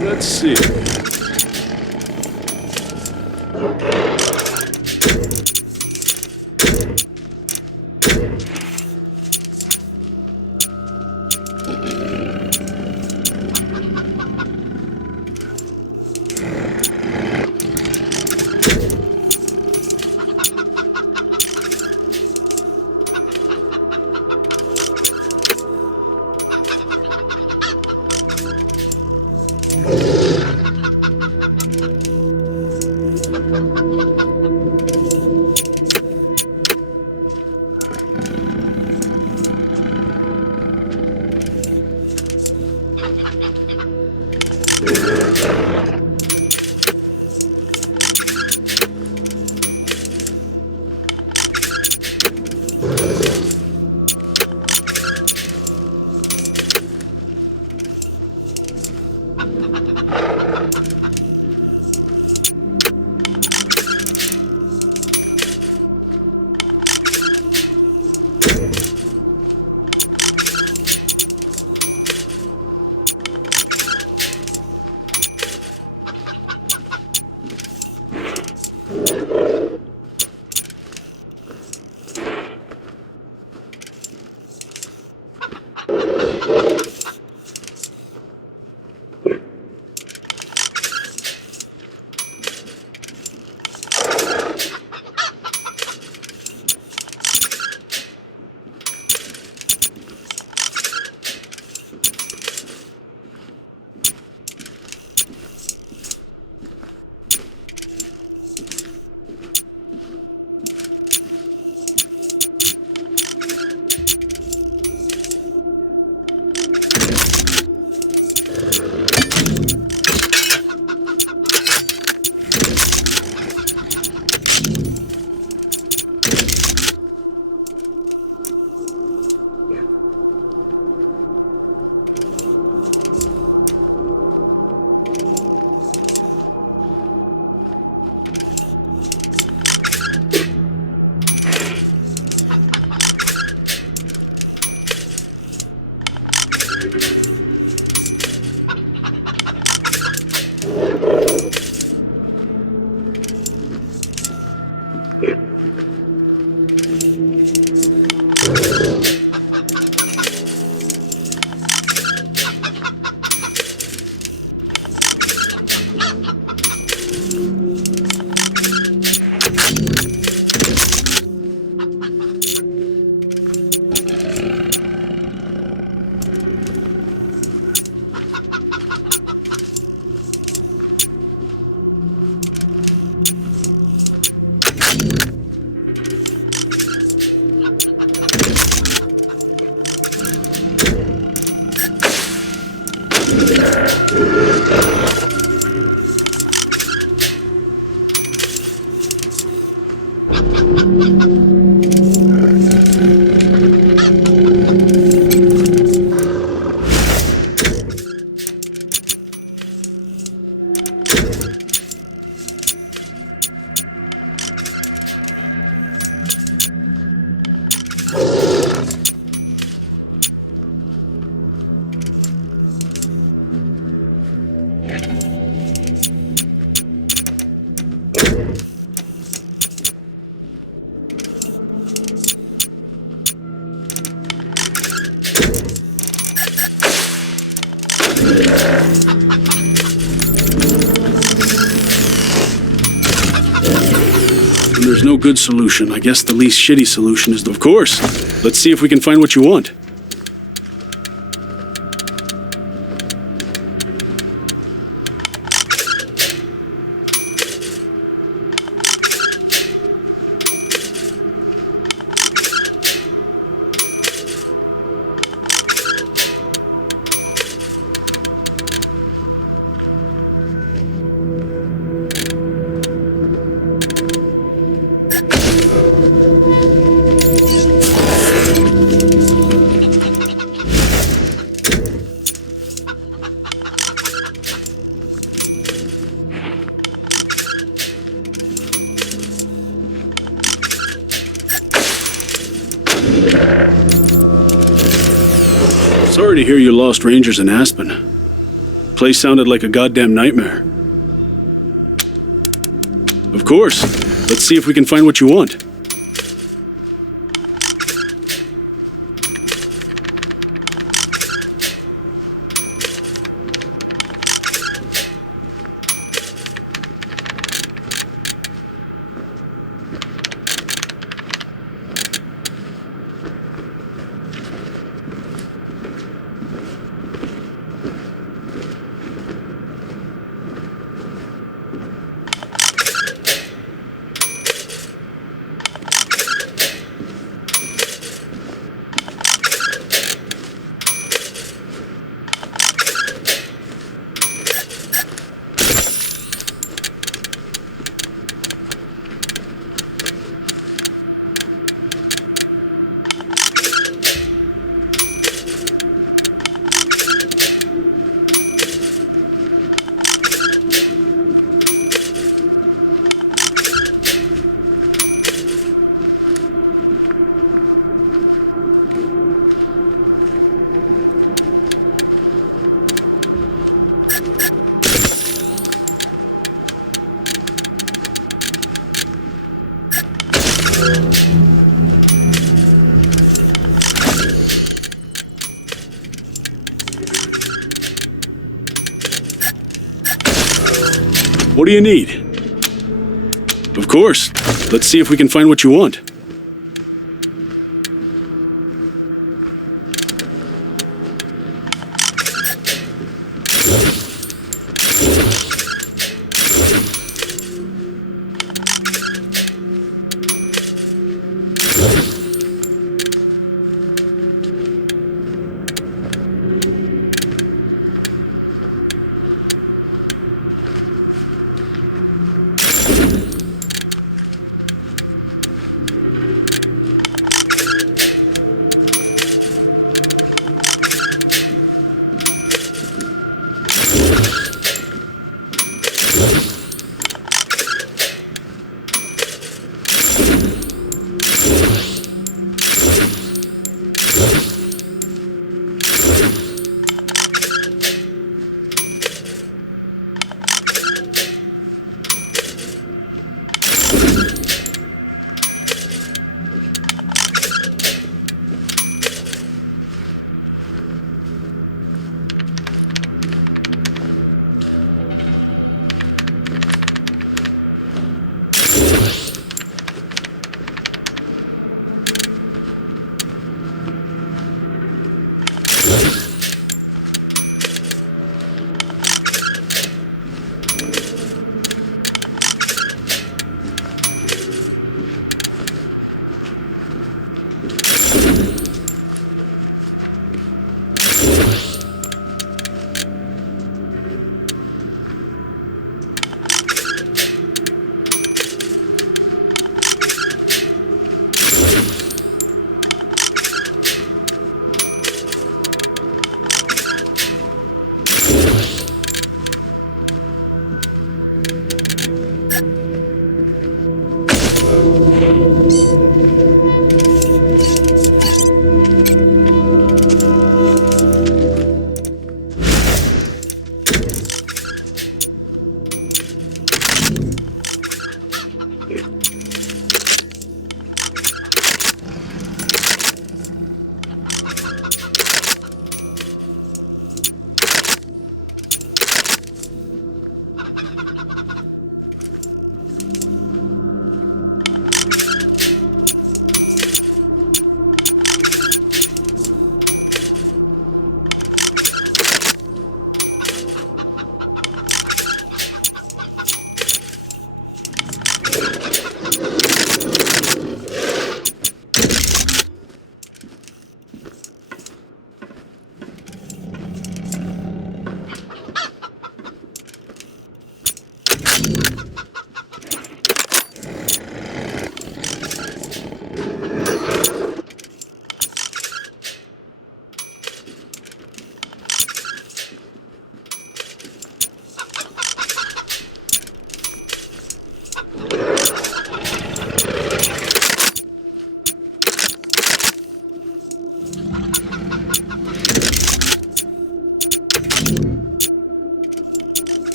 Let's see. When there's no good solution, I guess the least shitty solution is of course. Let's see if we can find what you want. Sorry to hear you lost Rangers in Aspen. Place sounded like a goddamn nightmare. Of course. Let's see if we can find what you want. What do you need? Of course. Let's see if we can find what you want.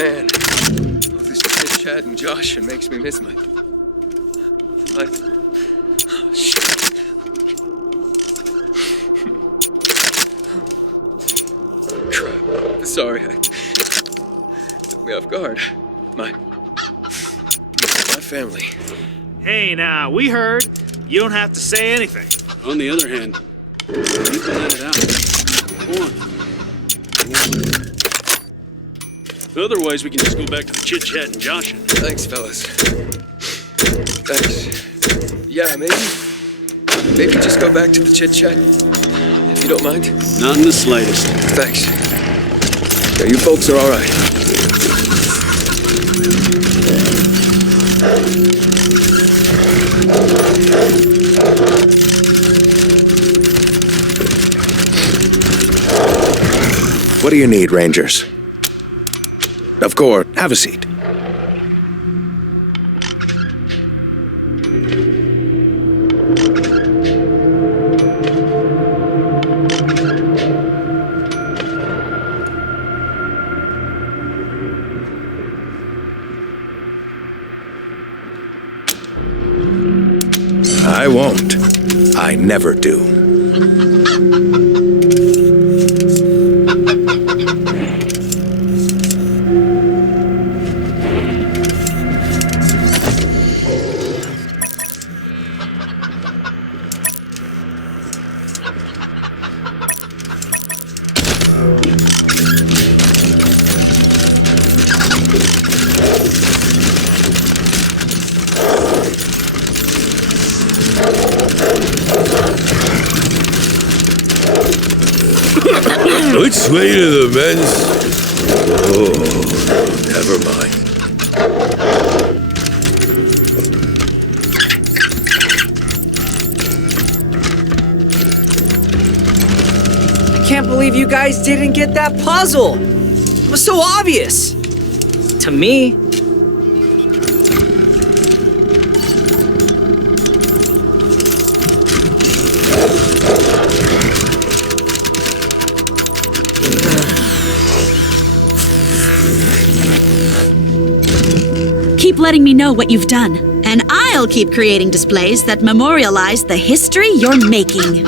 Man, oh, this kid Chad and Josh makes me miss my... Oh, shit. Crap. Sorry, took me off guard. My family. Hey, now, we heard. You don't have to say anything. On the other hand, you need to let it out. Go on. Otherwise, we can just go back to the chit-chat and joshing. Thanks, fellas. Thanks. Yeah, maybe just go back to the chit-chat, if you don't mind. Not in the slightest. Thanks. Yeah, you folks are all right. What do you need, Rangers? Of course, have a seat. I won't. I never do. Which way to the men's? Oh, never mind. I can't believe you guys didn't get that puzzle. It was so obvious. To me. Keep letting me know what you've done, and I'll keep creating displays that memorialize the history you're making.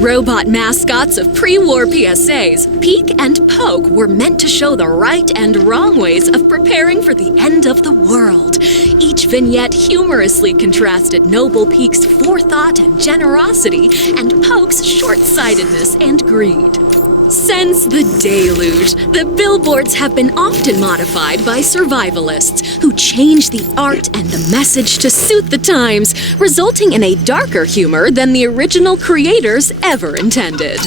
Robot mascots of pre-war PSAs, Peek and Poke were meant to show the right and wrong ways of preparing for the end of the world. Each vignette humorously contrasted Noble Peek's forethought and generosity and Poke's short-sightedness and greed. Since the deluge, the billboards have been often modified by survivalists who change the art and the message to suit the times, resulting in a darker humor than the original creators ever intended.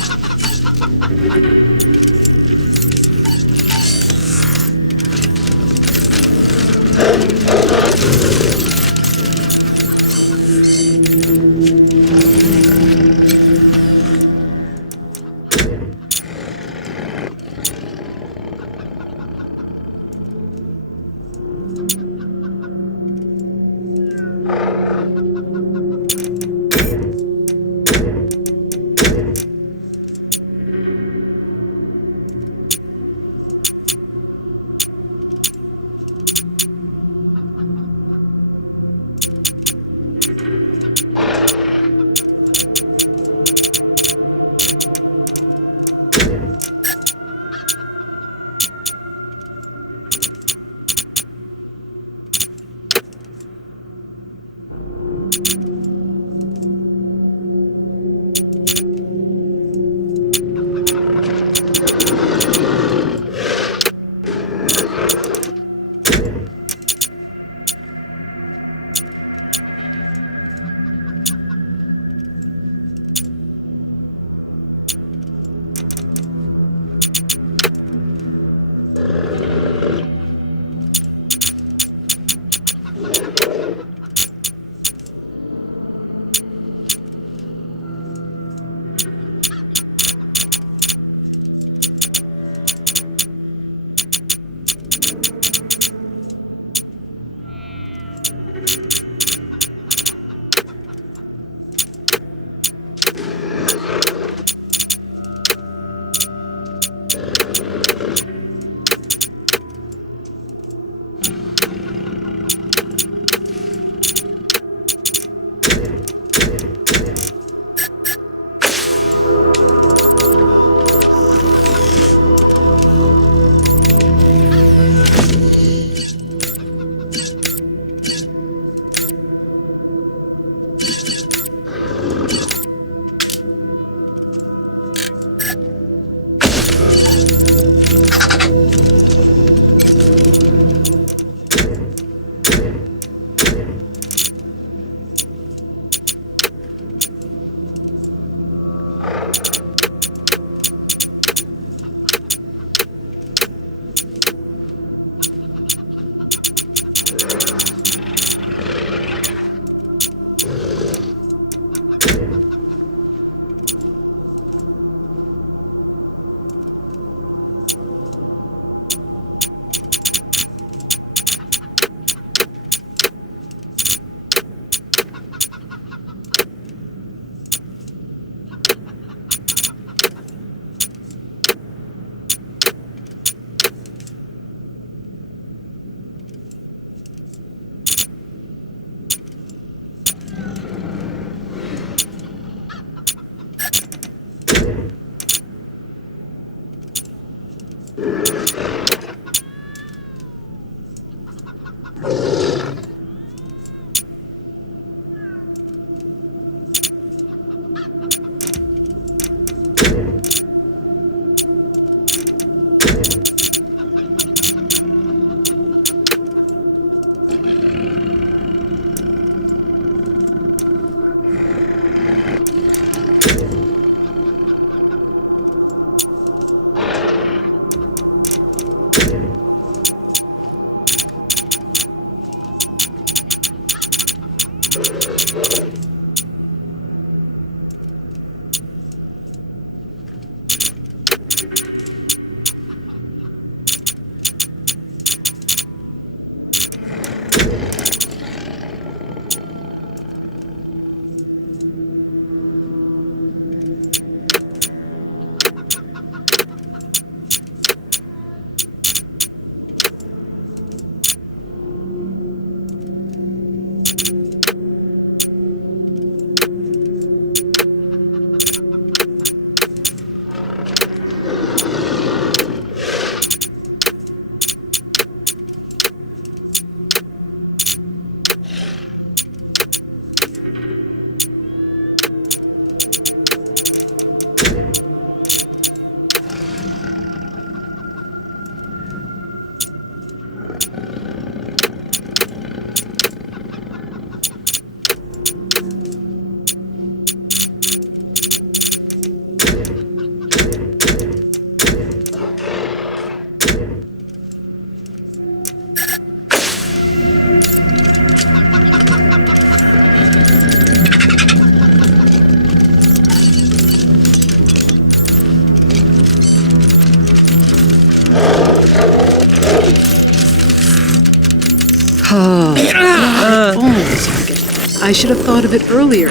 I should have thought of it earlier.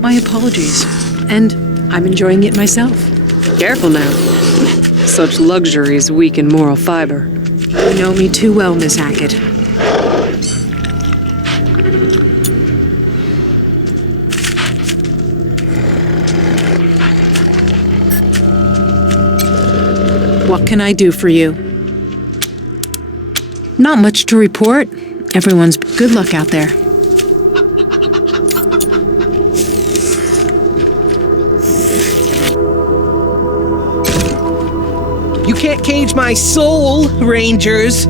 My apologies. And I'm enjoying it myself. Careful now. Such luxuries weaken moral fiber. You know me too well, Miss Hackett. What can I do for you? Not much to report. Everyone's good luck out there. You can't cage my soul, Rangers!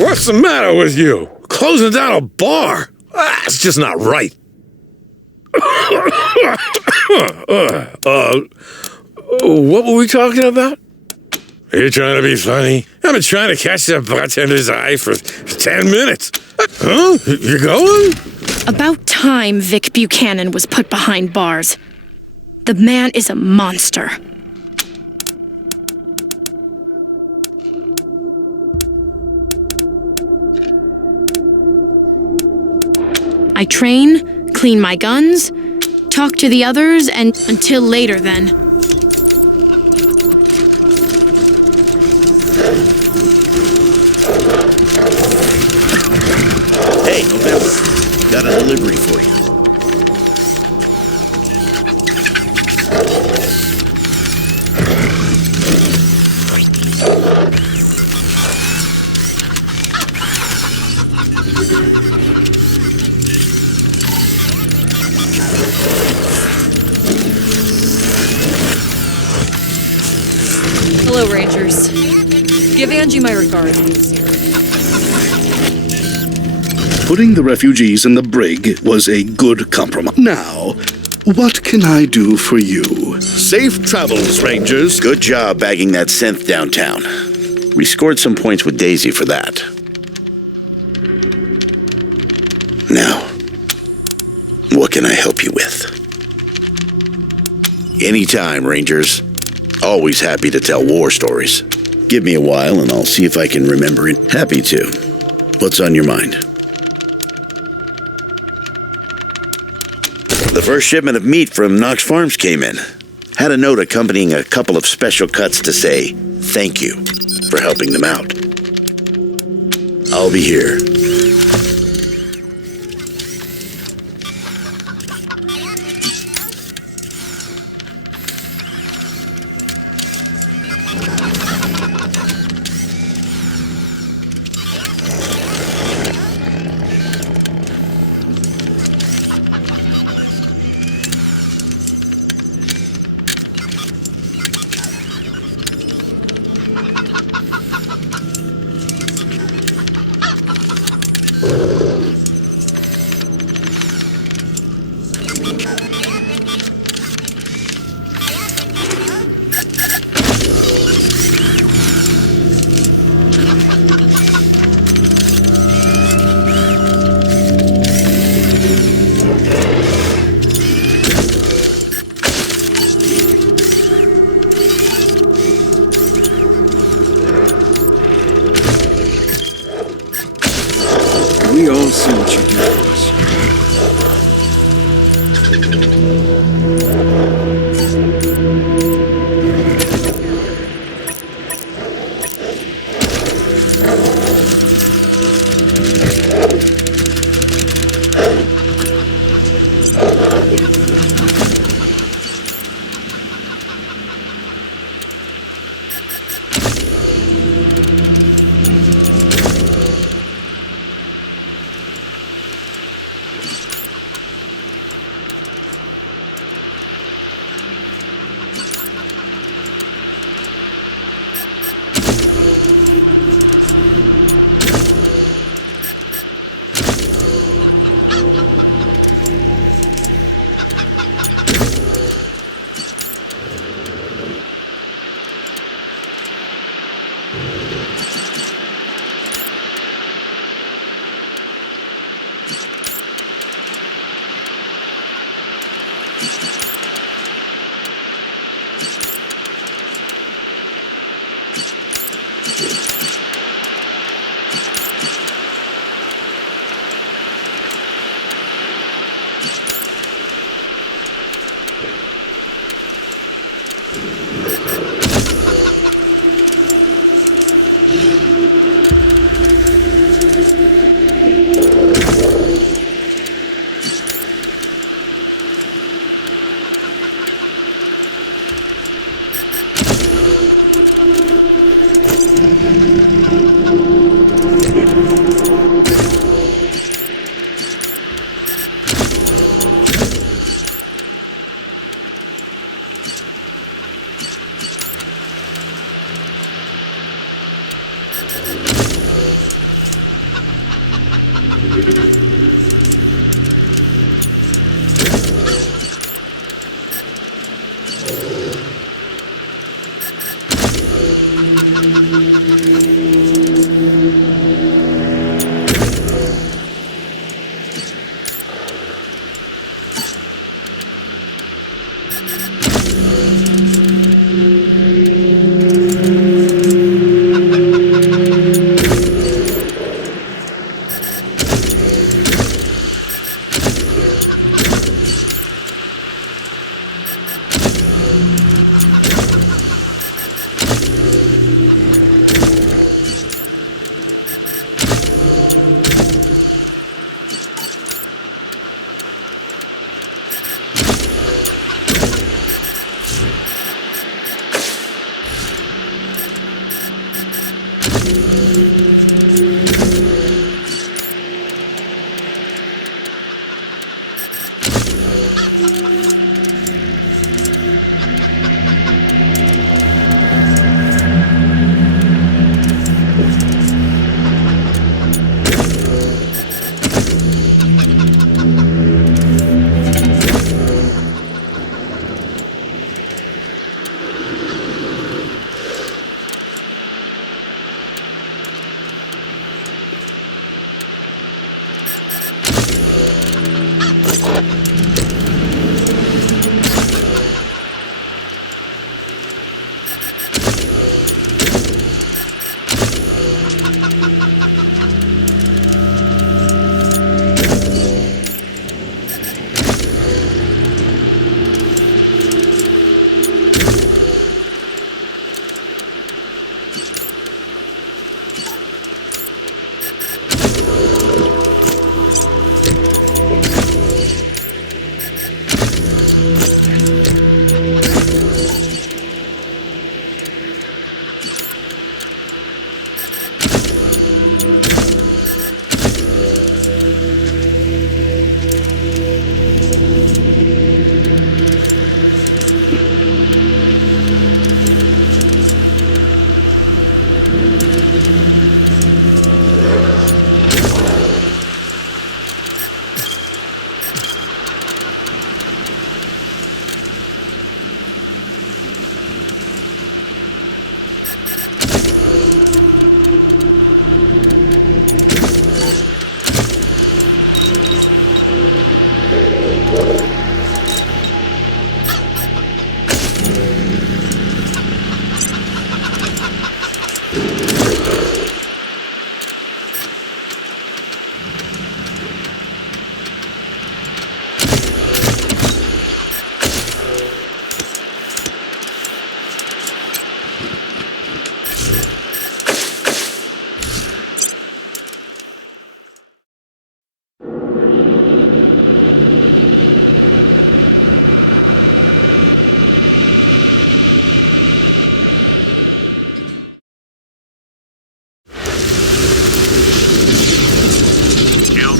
What's the matter with you? Closing down a bar? That's just not right. What were we talking about? Are you trying to be funny? I've been trying to catch that bartender's eye for 10 minutes. Huh? You going? About time Vic Buchanan was put behind bars. The man is a monster. I train, clean my guns, talk to the others, and until later then. Hey, November. Got a delivery for you. Hello, Rangers. Give Angie my regards. Putting the refugees in the brig was a good compromise. Now, what can I do for you? Safe travels, Rangers. Good job bagging that synth downtown. We scored some points with Daisy for that. Now, what can I help you with? Anytime, Rangers. Always happy to tell war stories. Give me a while and I'll see if I can remember it. Happy to. What's on your mind? The first shipment of meat from Knox Farms came in. Had a note accompanying a couple of special cuts to say thank you for helping them out. I'll be here. We all see what you do for us.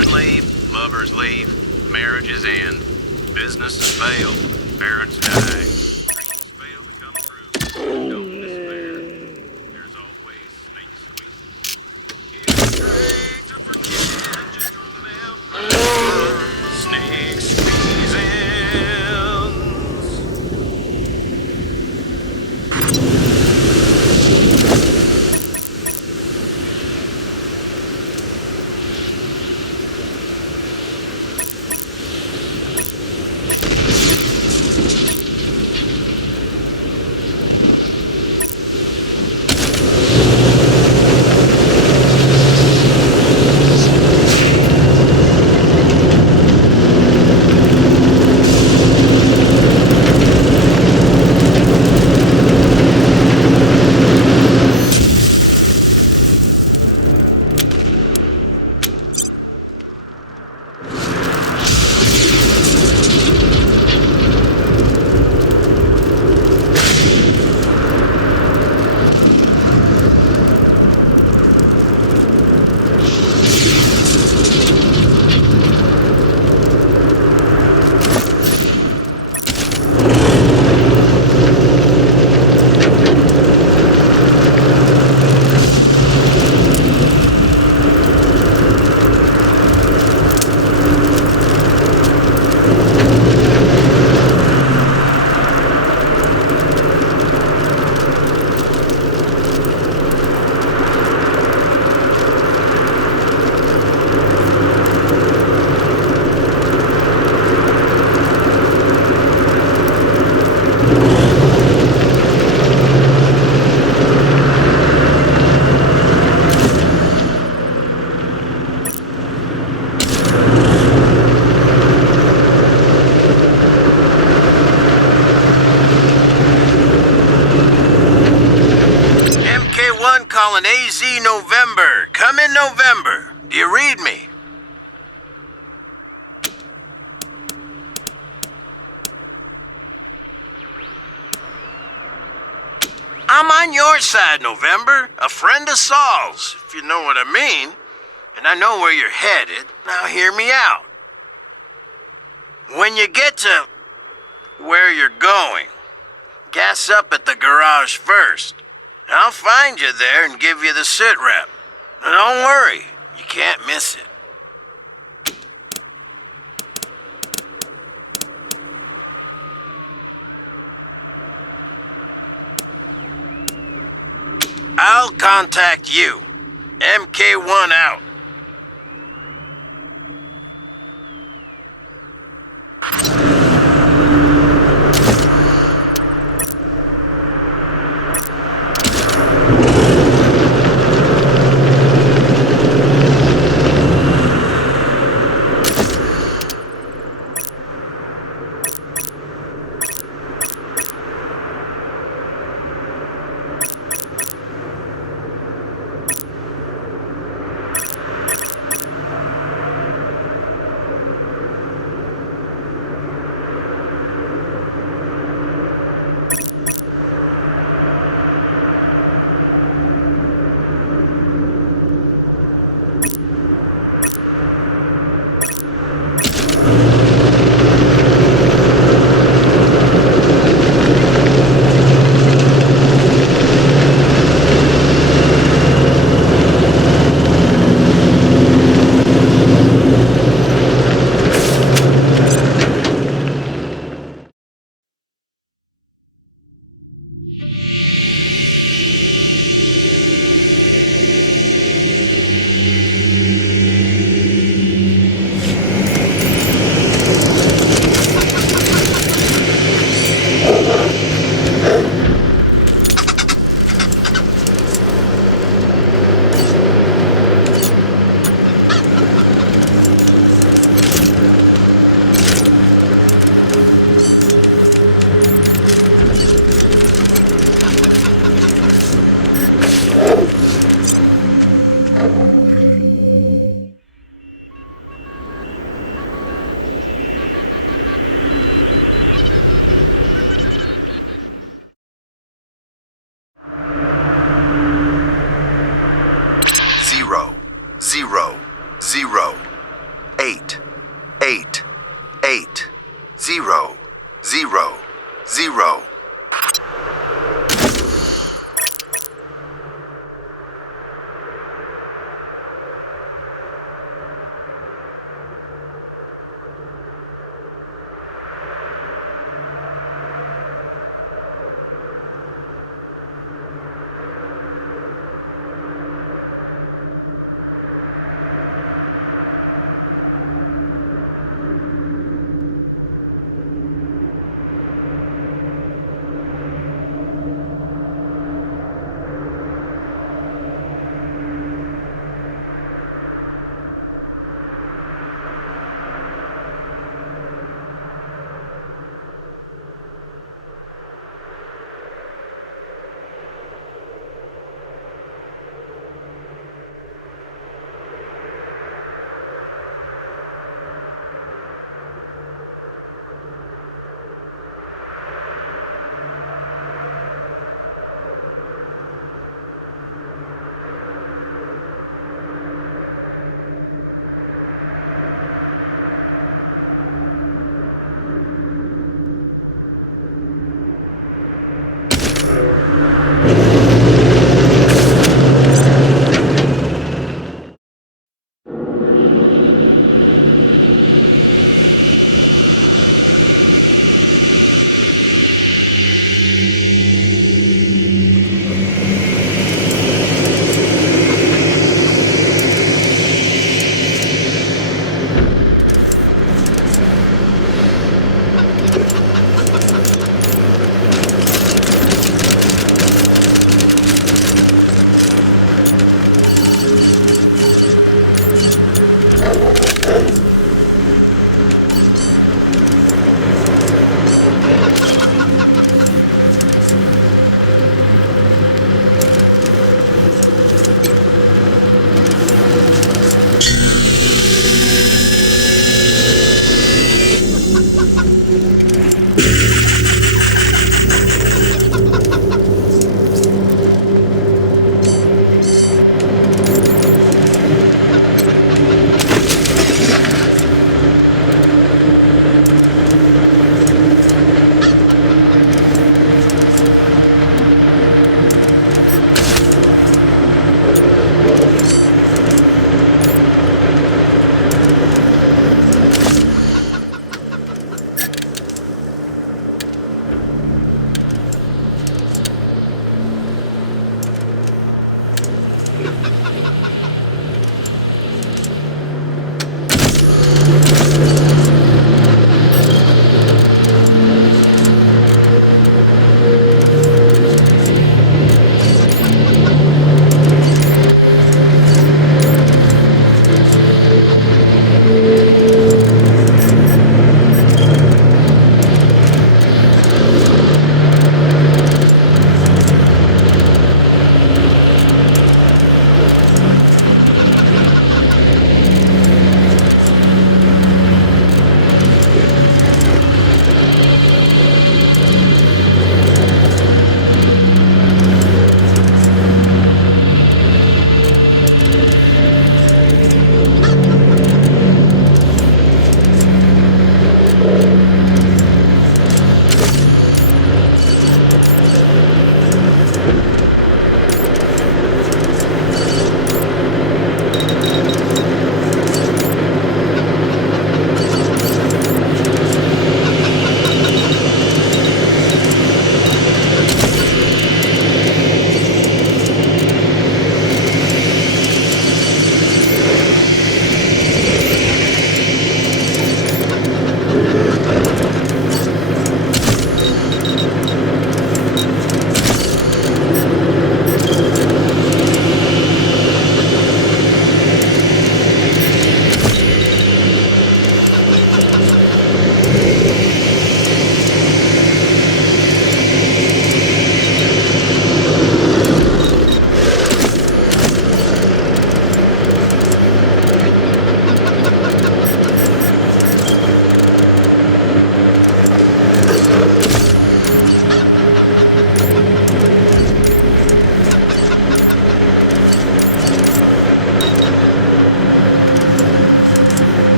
Children leave, lovers leave, marriages end, businesses fail, parents die. Dreams fail to come true. Don't despair. There's always snake squeeze. It's great to forget, just remember. Snake squeezing. Calling AZ November. Come in November. Do you read me? I'm on your side, November. A friend of Saul's, if you know what I mean. And I know where you're headed. Now hear me out. When you get to where you're going, gas up at the garage first. I'll find you there and give you the sit rep. And don't worry, you can't miss it. I'll contact you. MK1 out.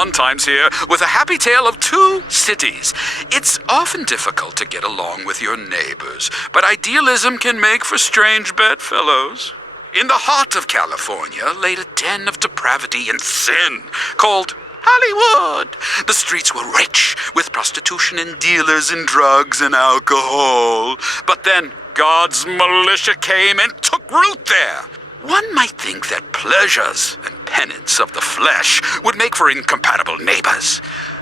fun times here with a happy tale of two cities. It's often difficult to get along with your neighbors, but idealism can make for strange bedfellows. In the heart of California laid a den of depravity and sin called Hollywood. The streets were rich with prostitution and dealers in drugs and alcohol. But then God's militia came and took root there. One might think that pleasures and penance of the flesh would make for incompatible neighbors.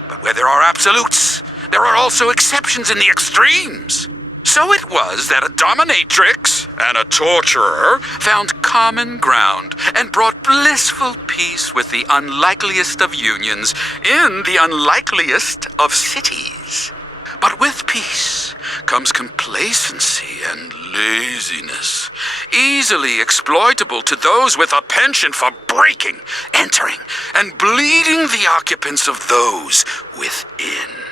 But where there are absolutes, there are also exceptions in the extremes. So it was that a dominatrix and a torturer found common ground and brought blissful peace with the unlikeliest of unions in the unlikeliest of cities. But with peace comes complacency and laziness, easily exploitable to those with a penchant for breaking, entering, and bleeding the occupants of those within.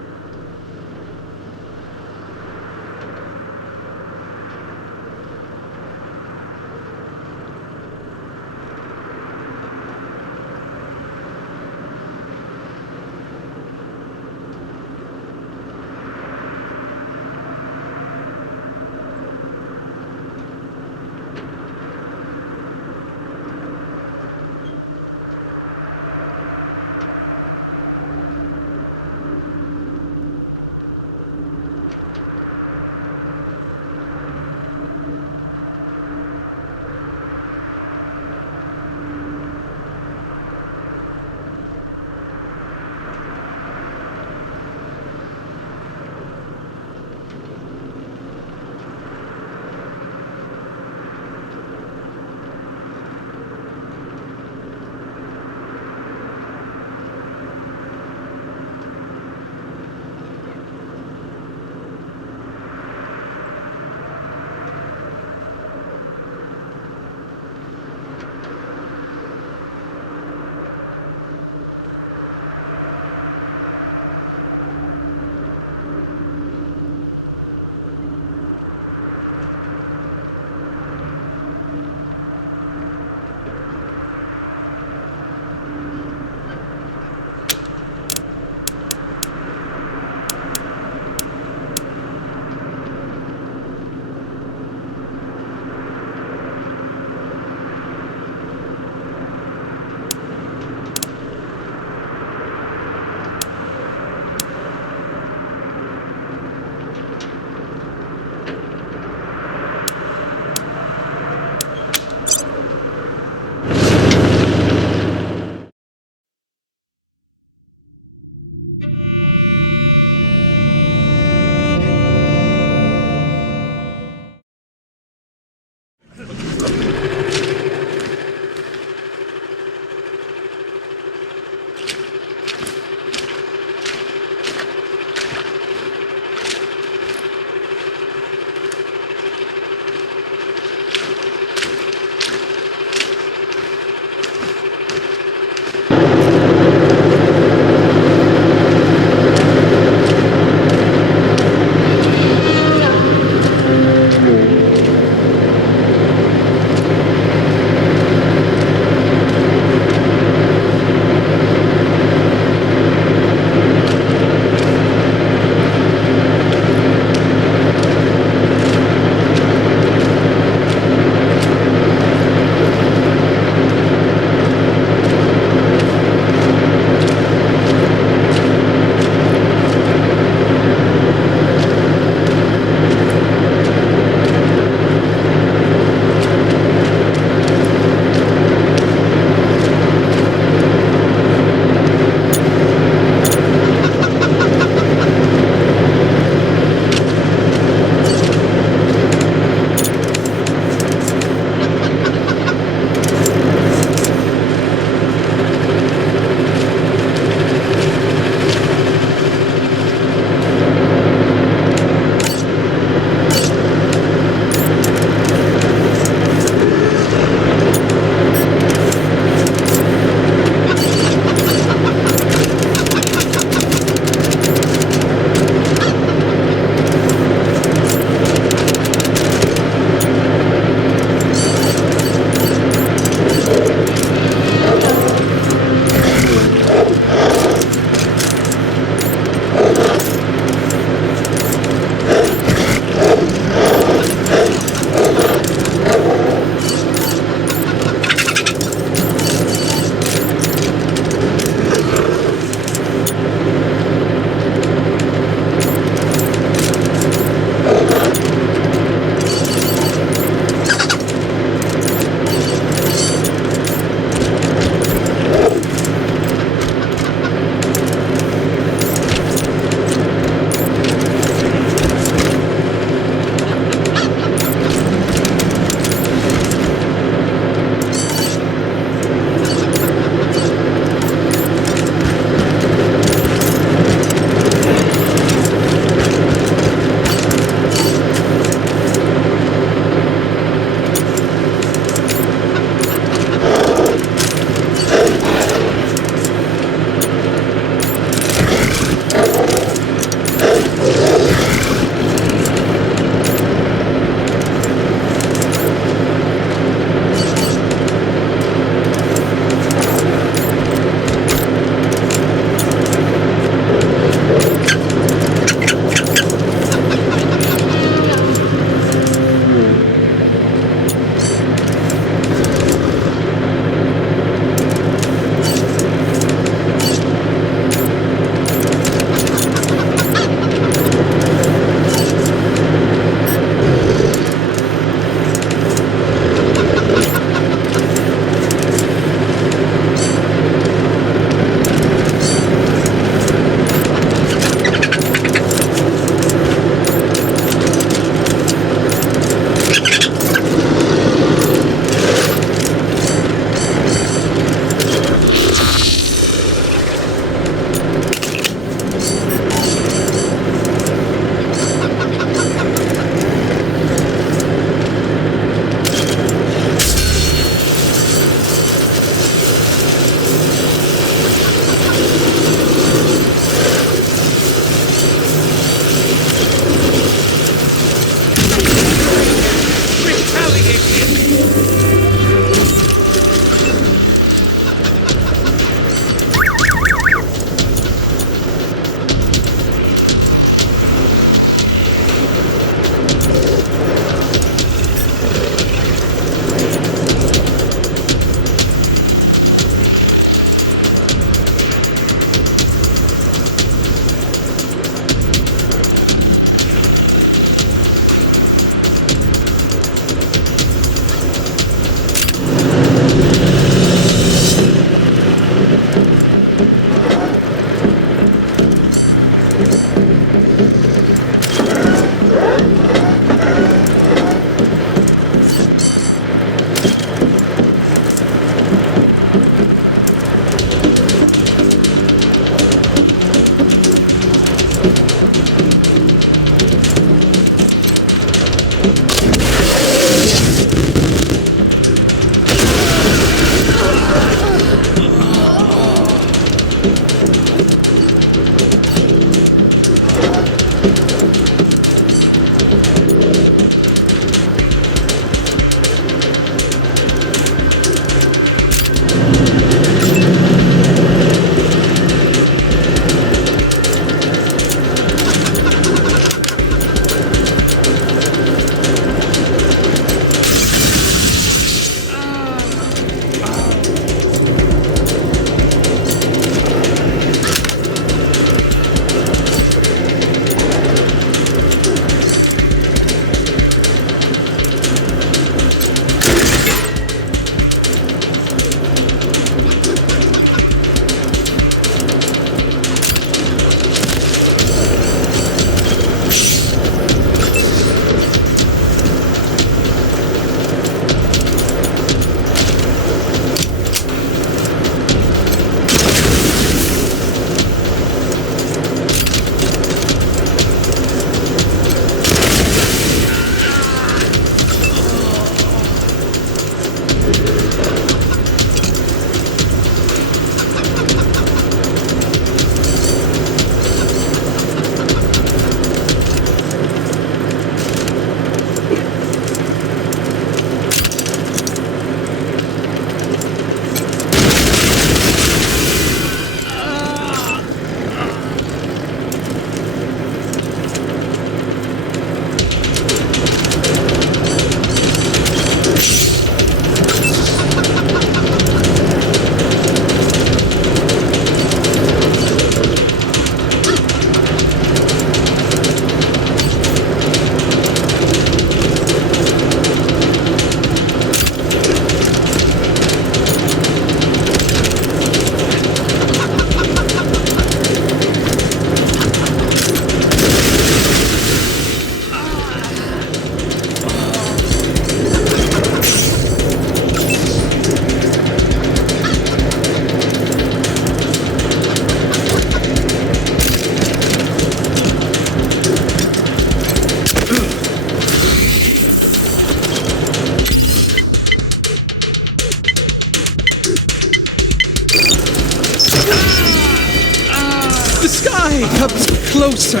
eye comes closer.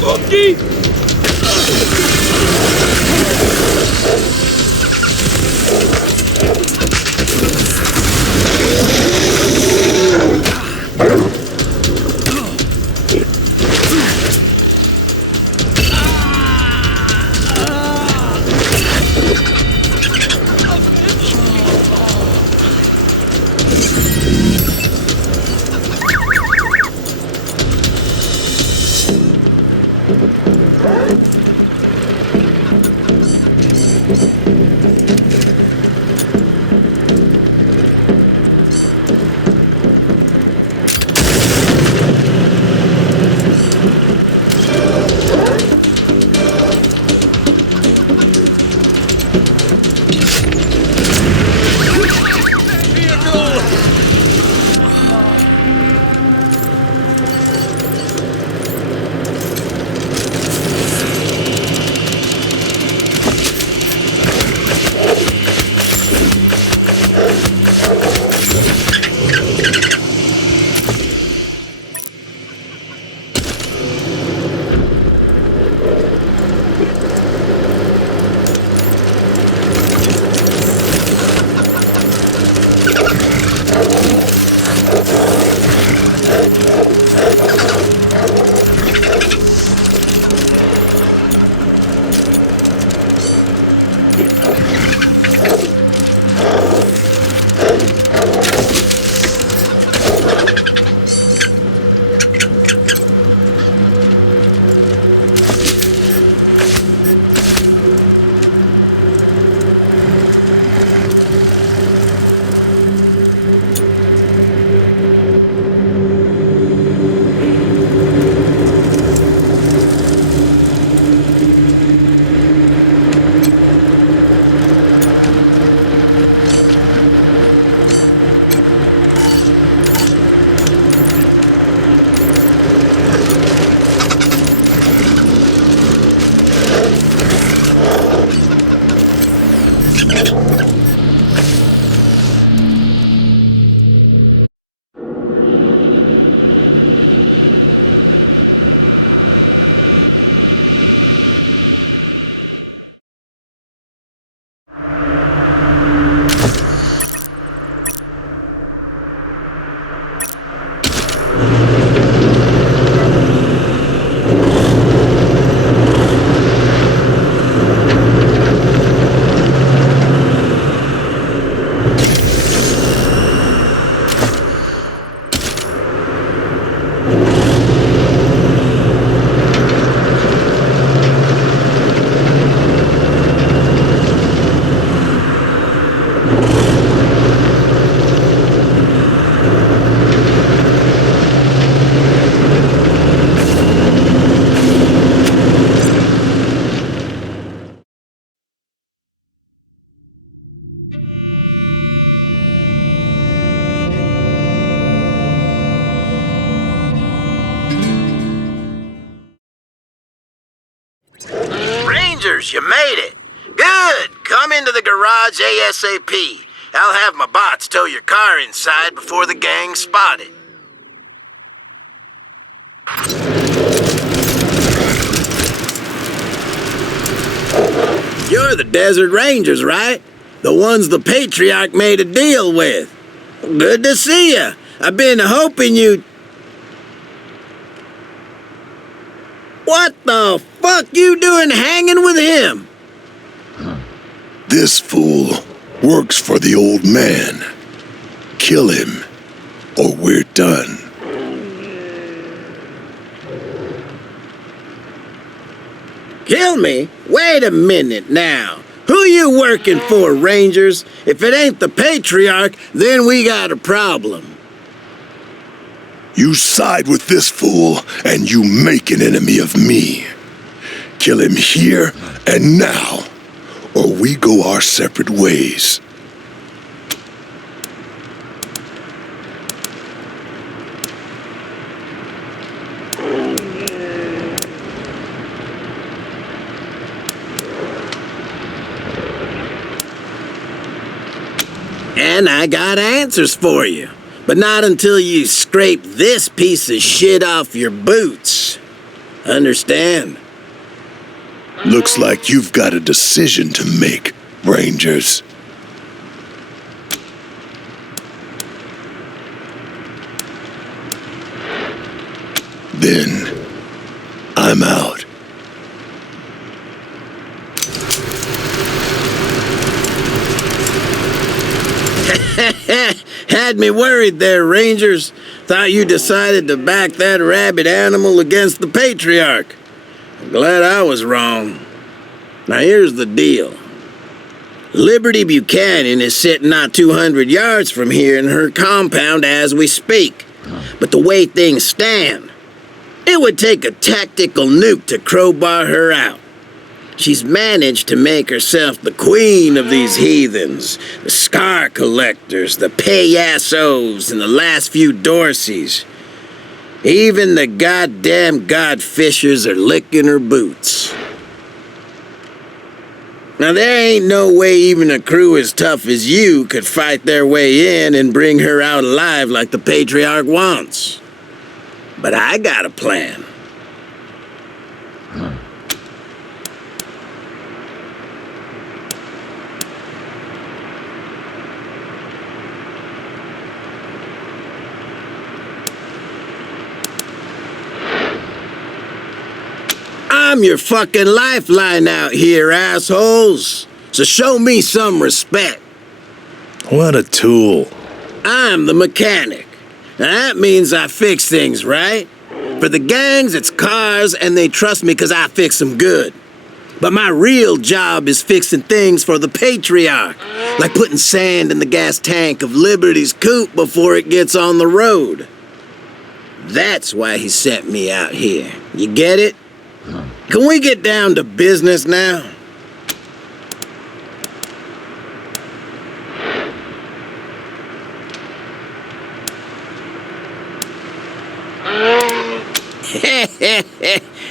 Monkey! Rangers, you made it. Good. Come into the garage ASAP. I'll have my bots tow your car inside before the gang spot it. You're the Desert Rangers, right? The ones the Patriarch made a deal with. Good to see you. I've been hoping you'd... What the fuck you doing hanging with him? This fool works for the old man. Kill him, or we're done. Kill me? Wait a minute now. Who you working for, Rangers? If it ain't the Patriarch, then we got a problem. You side with this fool, and you make an enemy of me. Kill him here and now, or we go our separate ways. And I got answers for you. But not until you scrape this piece of shit off your boots. Understand? Looks like you've got a decision to make, Rangers. Then, I'm out. Had me worried there, Rangers. Thought you decided to back that rabid animal against the Patriarch. I'm glad I was wrong. Now here's the deal. Liberty Buchanan is sitting not 200 yards from here in her compound as we speak. But the way things stand, it would take a tactical nuke to crowbar her out. She's managed to make herself the queen of these heathens, the scar collectors, the payassos, and the last few Dorseys. Even the goddamn godfishers are licking her boots. Now there ain't no way even a crew as tough as you could fight their way in and bring her out alive like the Patriarch wants. But I got a plan. I'm your fucking lifeline out here, assholes. So show me some respect. What a tool. I'm the mechanic. Now that means I fix things, right? For the gangs, it's cars, and they trust me because I fix them good. But my real job is fixing things for the Patriarch, like putting sand in the gas tank of Liberty's coupe before it gets on the road. That's why he sent me out here. You get it? Can we get down to business now?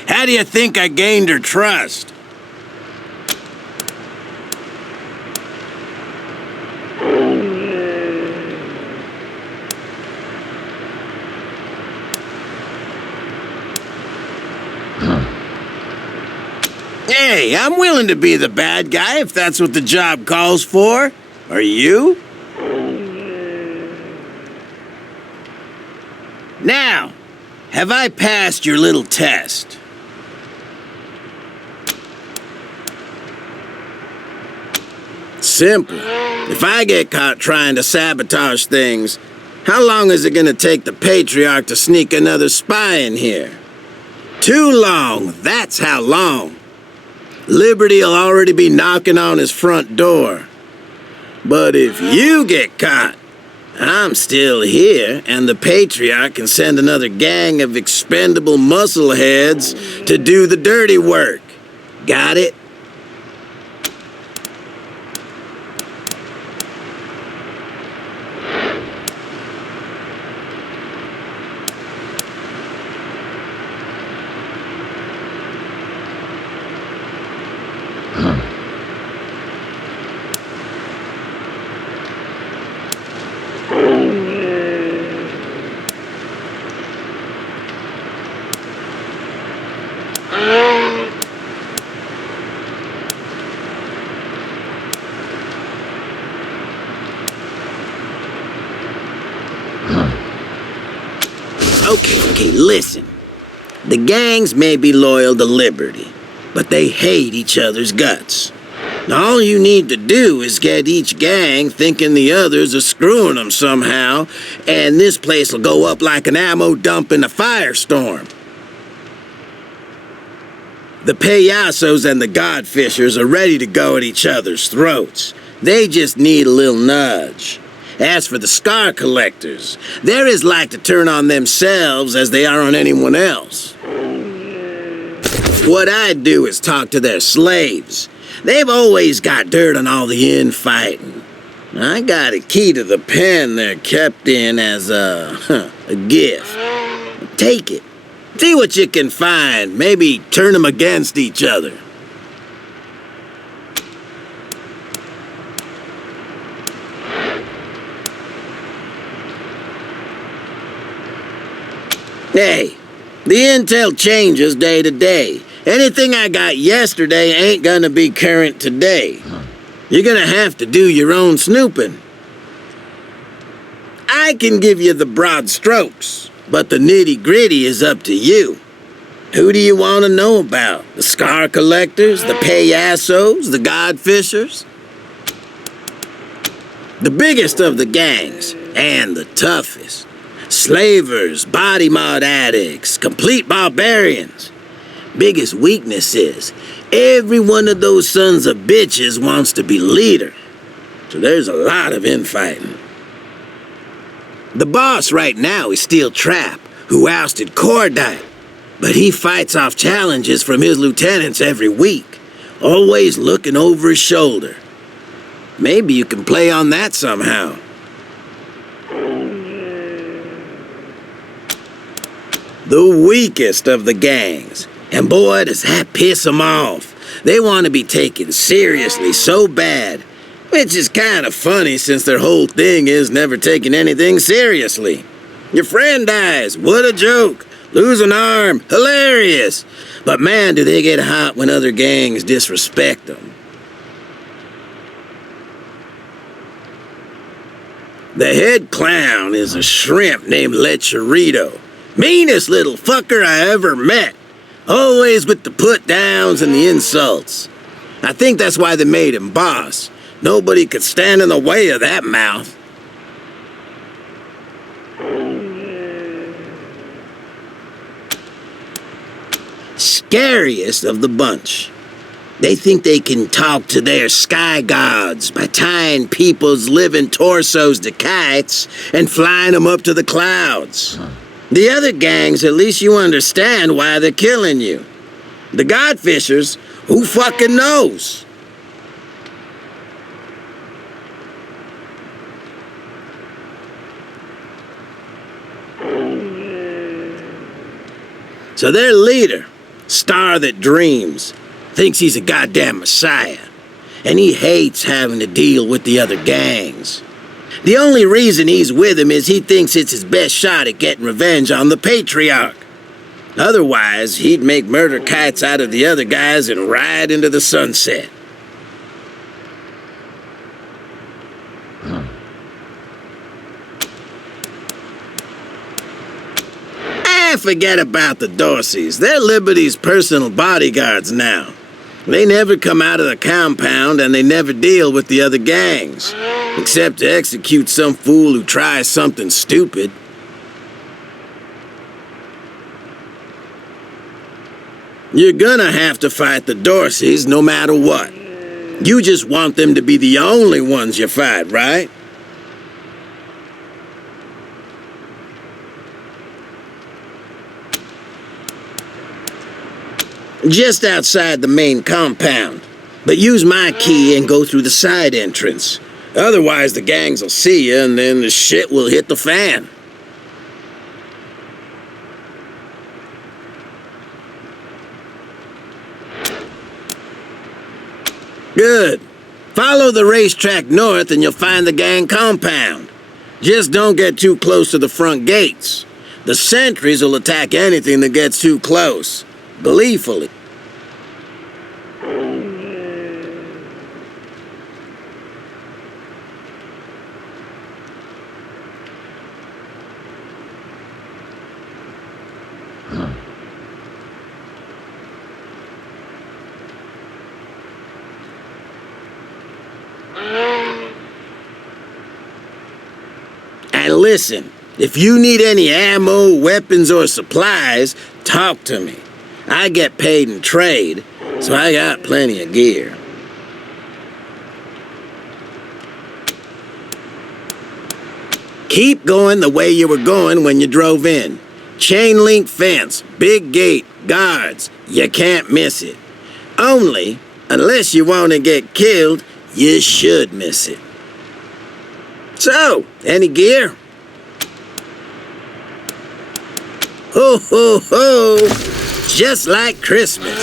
How do you think I gained her trust? Hey, I'm willing to be the bad guy if that's what the job calls for. Are you? Now, have I passed your little test? Simple. If I get caught trying to sabotage things, how long is it gonna take the Patriarch to sneak another spy in here? Too long, that's how long. Liberty'll already be knocking on his front door. But if you get caught, I'm still here, and the Patriarch can send another gang of expendable muscleheads to do the dirty work. Got it? Okay, listen. The gangs may be loyal to Liberty, but they hate each other's guts. Now, all you need to do is get each gang thinking the others are screwing them somehow, and this place will go up like an ammo dump in a firestorm. The payassos and the godfishers are ready to go at each other's throats. They just need a little nudge. As for the scar collectors, they're as like to turn on themselves as they are on anyone else. What I'd do is talk to their slaves. They've always got dirt on all the infighting. I got a key to the pen they're kept in as a gift. Take it. See what you can find. Maybe turn them against each other. Hey, the intel changes day to day. Anything I got yesterday ain't gonna be current today. You're gonna have to do your own snooping. I can give you the broad strokes, but the nitty-gritty is up to you. Who do you want to know about? The scar collectors, the payasos, the godfishers? The biggest of the gangs, and the toughest. Slavers, body mod addicts, complete barbarians. Biggest weakness is, every one of those sons of bitches wants to be leader. So there's a lot of infighting. The boss right now is Steel Trap, who ousted Cordite. But he fights off challenges from his lieutenants every week, always looking over his shoulder. Maybe you can play on that somehow. The weakest of the gangs. And boy, does that piss them off. They want to be taken seriously so bad, which is kind of funny since their whole thing is never taking anything seriously. Your friend dies, what a joke. Lose an arm, hilarious. But man, do they get hot when other gangs disrespect them. The head clown is a shrimp named Lecherito. Meanest little fucker I ever met. Always with the put-downs and the insults. I think that's why they made him boss. Nobody could stand in the way of that mouth. Scariest of the bunch. They think they can talk to their sky gods by tying people's living torsos to kites and flying them up to the clouds. The other gangs, at least you understand why they're killing you. The godfishers, who fucking knows? So their leader, Star That Dreams, thinks he's a goddamn messiah, and he hates having to deal with the other gangs. The only reason he's with him is he thinks it's his best shot at getting revenge on the Patriarch. Otherwise, he'd make murder kites out of the other guys and ride into the sunset. Forget about the Dorseys. They're Liberty's personal bodyguards now. They never come out of the compound and they never deal with the other gangs, except to execute some fool who tries something stupid. You're gonna have to fight the Dorseys no matter what. You just want them to be the only ones you fight, right? Just outside the main compound. But use my key and go through the side entrance. Otherwise the gangs will see you and then the shit will hit the fan. Good. Follow the racetrack north and you'll find the gang compound. Just don't get too close to the front gates. The sentries will attack anything that gets too close. Gleefully. And listen, if you need any ammo, weapons, or supplies, talk to me. I get paid in trade, so I got plenty of gear. Keep going the way you were going when you drove in. Chain link fence, big gate, guards. You can't miss it. Only, unless you want to get killed, you should miss it. So, any gear? Ho, ho, ho! Just like Christmas.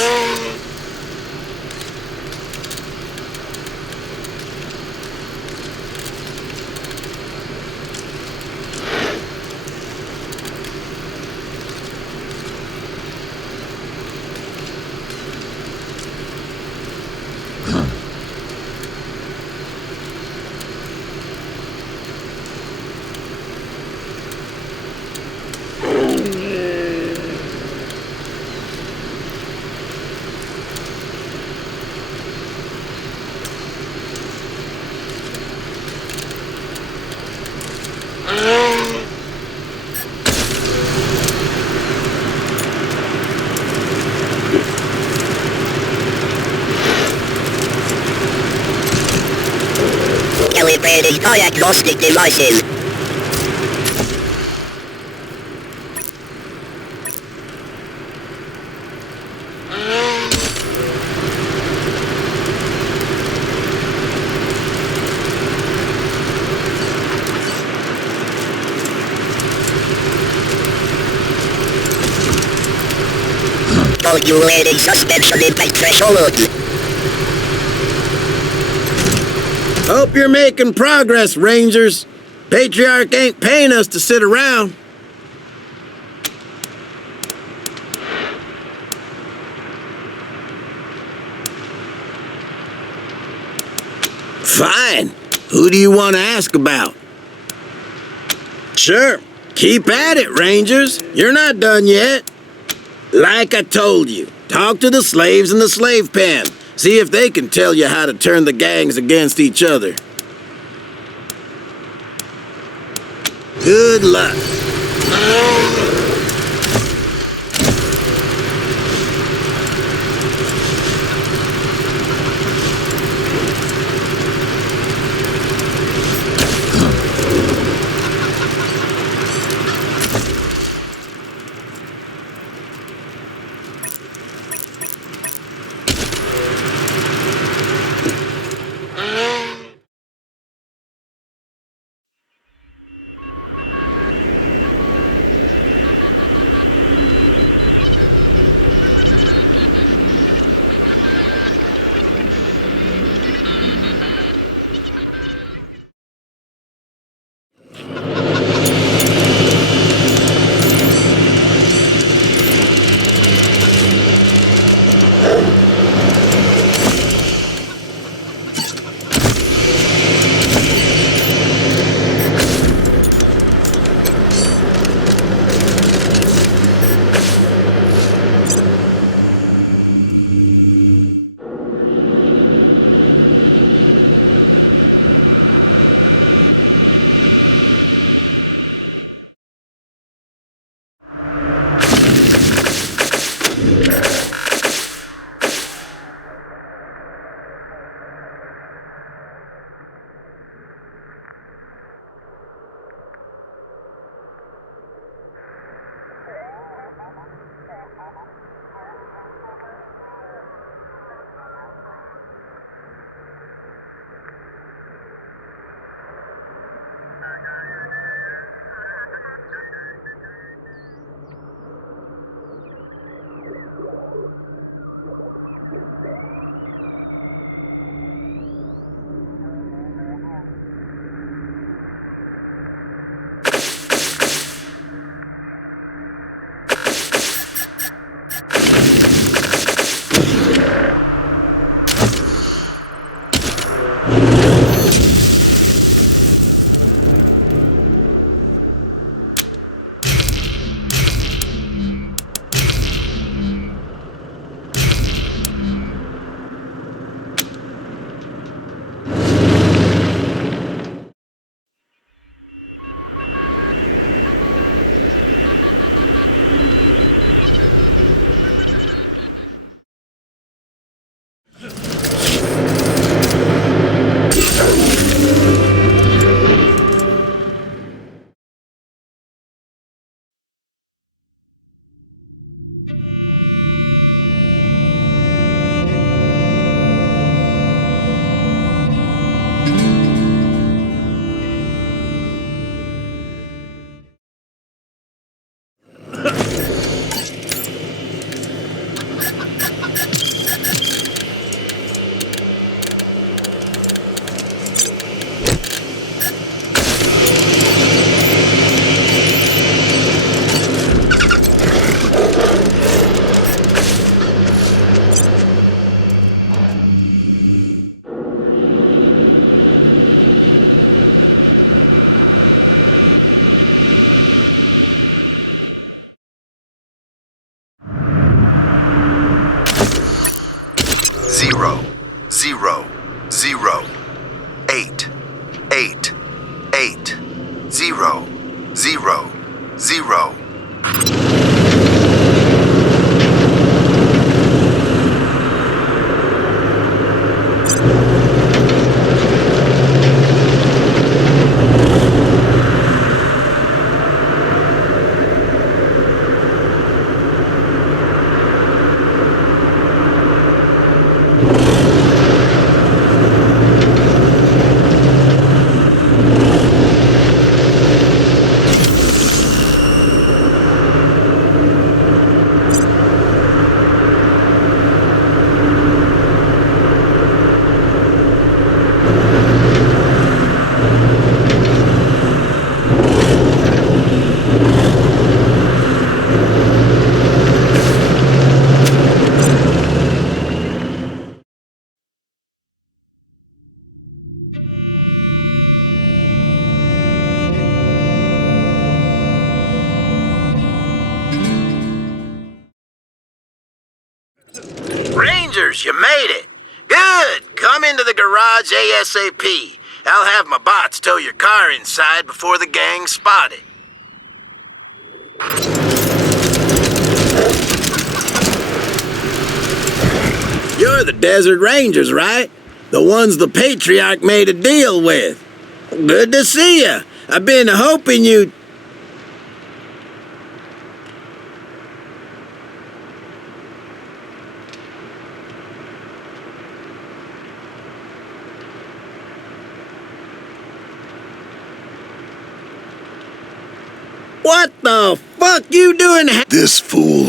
Calibrating diagnostic devices. Calculating suspension impact threshold. Hope you're making progress, Rangers. Patriarch ain't paying us to sit around. Fine. Who do you want to ask about? Sure. Keep at it, Rangers. You're not done yet. Like I told you, talk to the slaves in the slave pen. See if they can tell you how to turn the gangs against each other. Good luck. 0, 0, 0, 8, 8, 8, 0, 0, 0. Rangers, you made it. Good. Come into the garage ASAP. I'll have my bots tow your car inside before the gang spot it. You're the Desert Rangers, right? The ones the Patriarch made a deal with. Good to see you. I've been hoping you'd... What the fuck you doing? This fool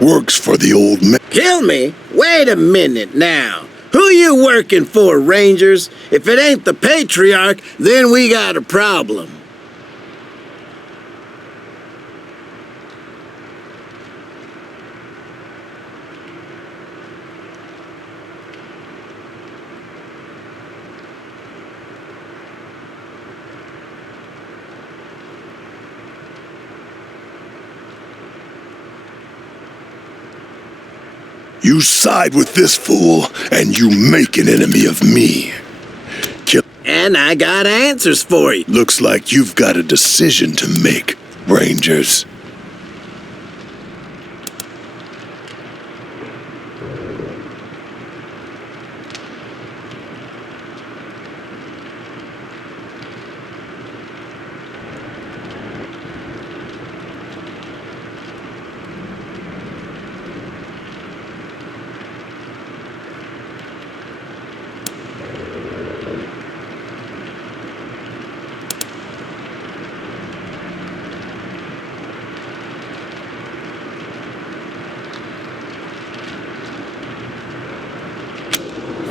works for the old man. Kill me? Wait a minute now. Who you working for, Rangers? If it ain't the Patriarch, then we got a problem. You side with this fool, and you make an enemy of me. And I got answers for you. Looks like you've got a decision to make, Rangers.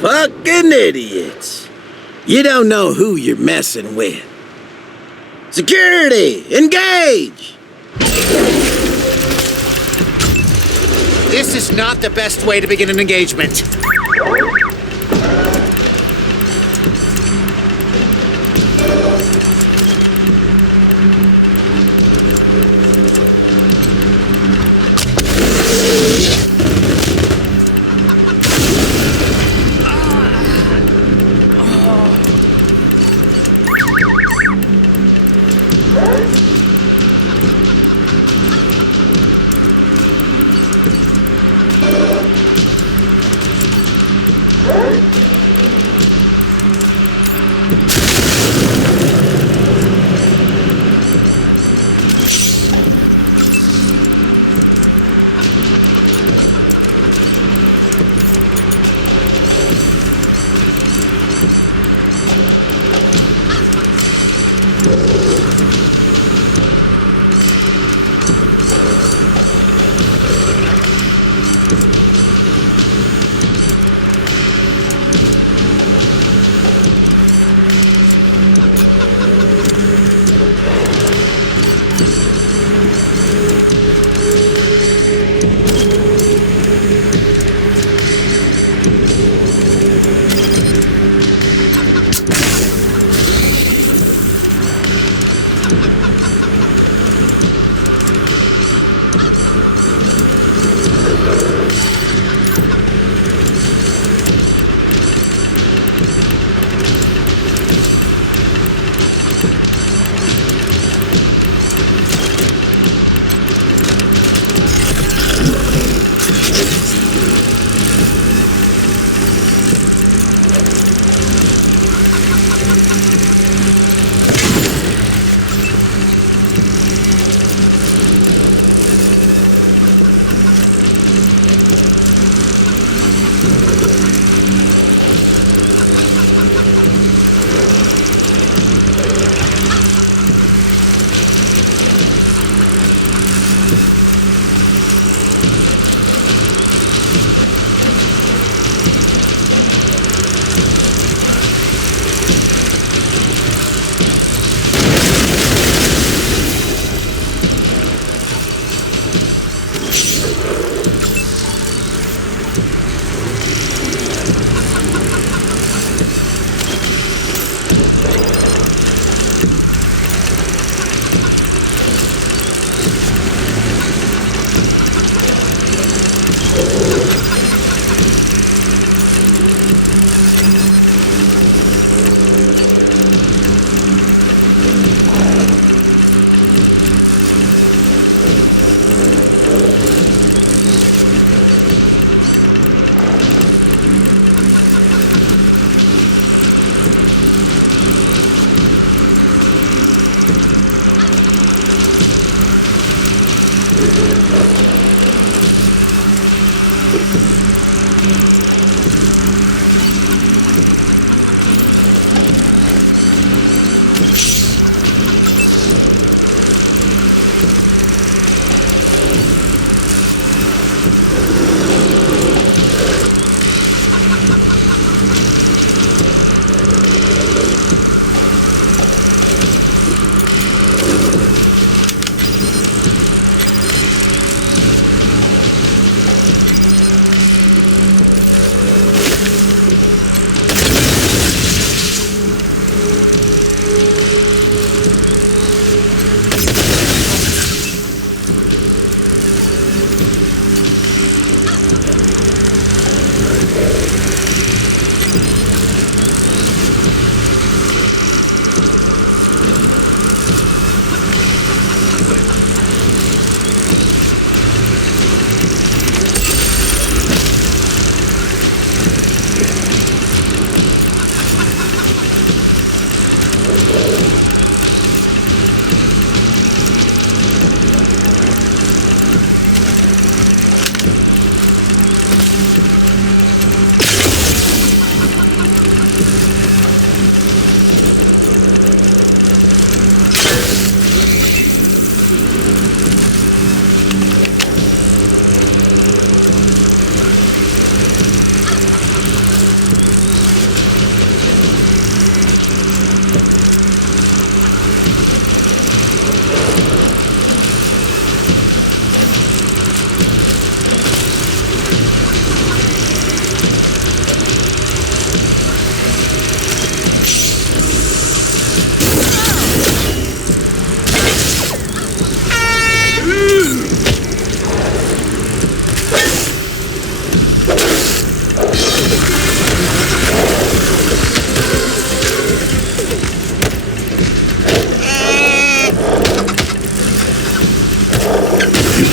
Fucking idiots. You don't know who you're messing with. Security, engage! This is not the best way to begin an engagement.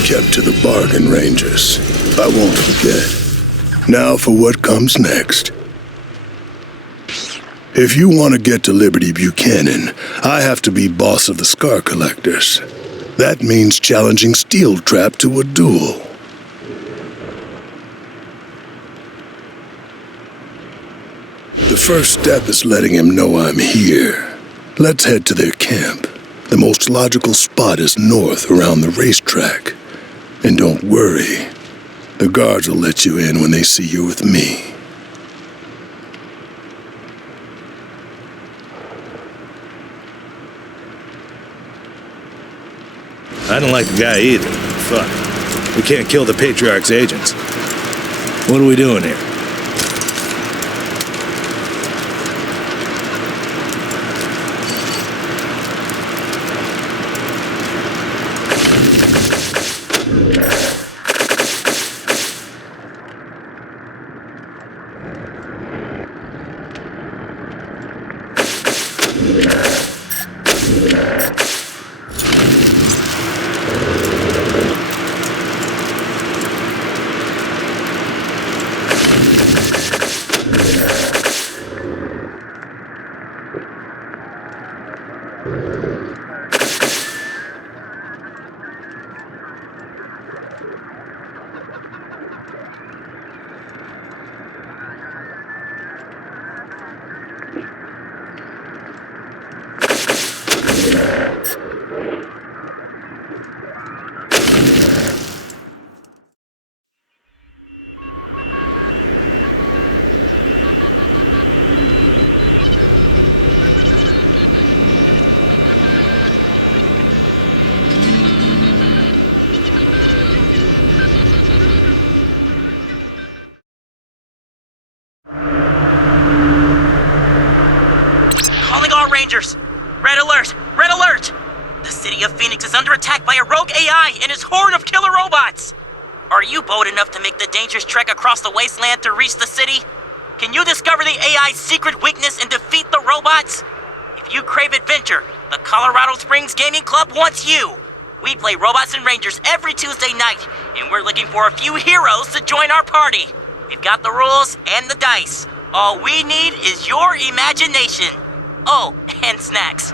Kept to the bargain, Rangers. I won't forget. Now for what comes next. If you want to get to Liberty Buchanan, I have to be boss of the Scar Collectors. That means challenging Steel Trap to a duel. The first step is letting him know I'm here. Let's head to their camp. The most logical spot is north around the racetrack. And don't worry, the guards will let you in when they see you with me. I don't like the guy either. Fuck. We can't kill the Patriarch's agents. What are we doing here? Rangers! Red alert! Red alert! The city of Phoenix is under attack by a rogue AI and his horde of killer robots! Are you bold enough to make the dangerous trek across the wasteland to reach the city? Can you discover the AI's secret weakness and defeat the robots? If you crave adventure, the Colorado Springs Gaming Club wants you! We play Robots and Rangers every Tuesday night, and we're looking for a few heroes to join our party. We've got the rules and the dice. All we need is your imagination. Oh, and snacks.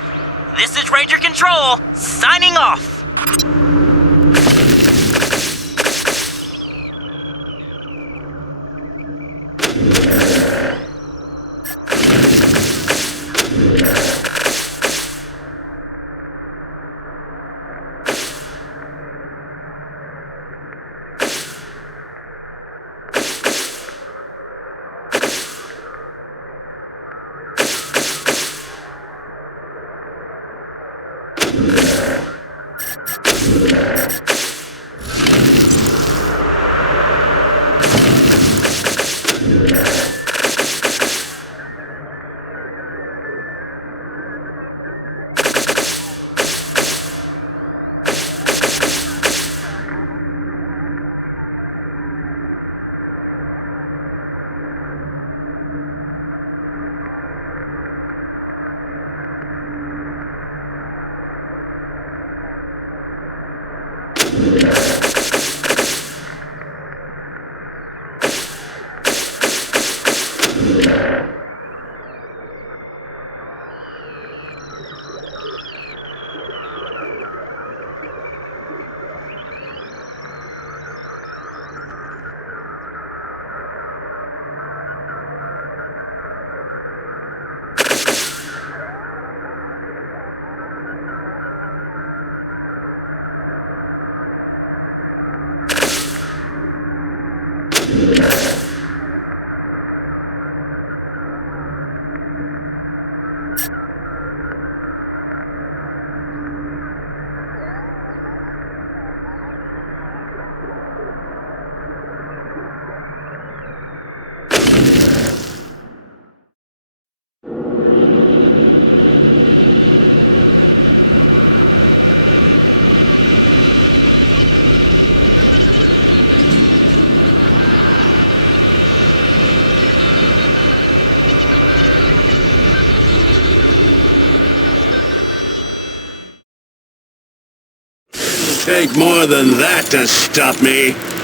This is Ranger Control, signing off. Take more than that to stop me.